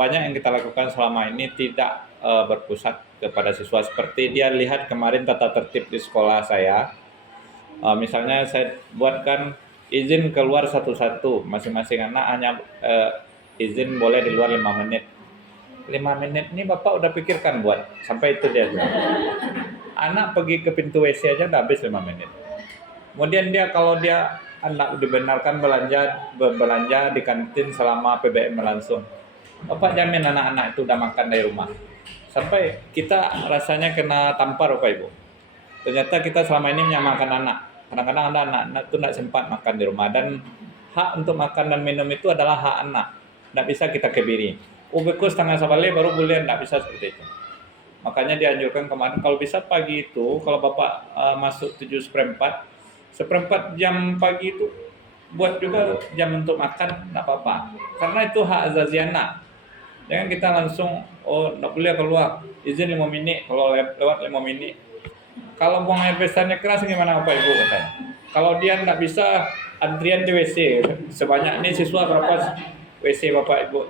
Banyak yang kita lakukan selama ini tidak berpusat kepada siswa, seperti dia lihat kemarin tata tertib di sekolah saya. Misalnya saya buatkan izin keluar satu-satu, masing-masing anak hanya izin boleh di luar 5 menit. 5 menit ini Bapak udah pikirkan buat sampai itu dia. Anak pergi ke pintu WC aja udah habis 5 menit. Kemudian kalau dia anak dibenarkan belanja di kantin selama PBM berlangsung, Bapak jamin anak-anak itu udah makan dari rumah. Sampai kita rasanya kena tampar Bapak Ibu. Ternyata kita selama ini menyamakan anak. Kadang-kadang ada anak-anak itu tidak sempat makan di rumah. Dan hak untuk makan dan minum itu adalah hak anak. Tidak bisa kita kebiri. Beku setengah sabale baru boleh, tidak bisa seperti itu. Makanya dianjurkan kemarin kalau bisa pagi itu, kalau Bapak masuk 7:15, 1/4 jam pagi itu buat juga jam untuk makan, nggak apa-apa. Karena itu hak asasi anak. Jangan kita langsung, oh nggak boleh keluar, izin 5 menit, kalau lewat 5 menit. Kalau buang air besarnya keras gimana Bapak Ibu katanya. Kalau dia nggak bisa, antrian di WC, sebanyak ini siswa berapa WC Bapak Ibu.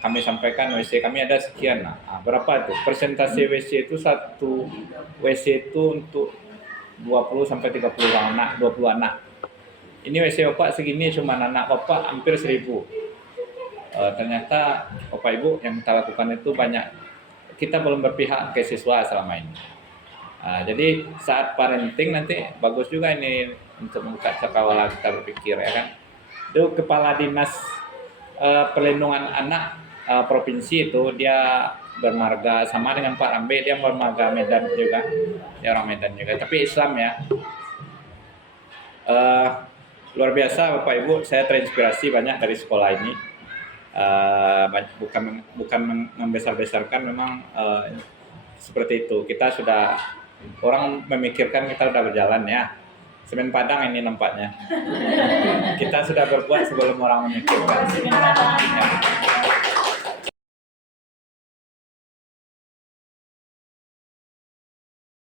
Kami sampaikan WC kami ada sekian. Nah, berapa itu? Persentase WC itu satu WC itu untuk 20 sampai 30 anak, 20 anak. Ini WC Bapak segini cuma anak Bapak hampir 1000. Ternyata Bapak Ibu yang kita lakukan itu banyak. Kita belum berpihak ke siswa selama ini. Jadi saat parenting nanti bagus juga ini untuk membuka cakrawala kita berpikir ya kan. Itu Kepala Dinas Perlindungan Anak provinsi itu dia bermarga sama dengan Pak Rambe, dia bermarga Medan juga, dia orang Medan juga, tapi Islam ya. Luar biasa Bapak Ibu, saya terinspirasi banyak dari sekolah ini. Bukan membesar-besarkan, memang seperti itu. Kita sudah, orang memikirkan kita sudah berjalan ya. Semen Padang ini nampaknya. Kita sudah berbuat sebelum orang memikirkan. Ya.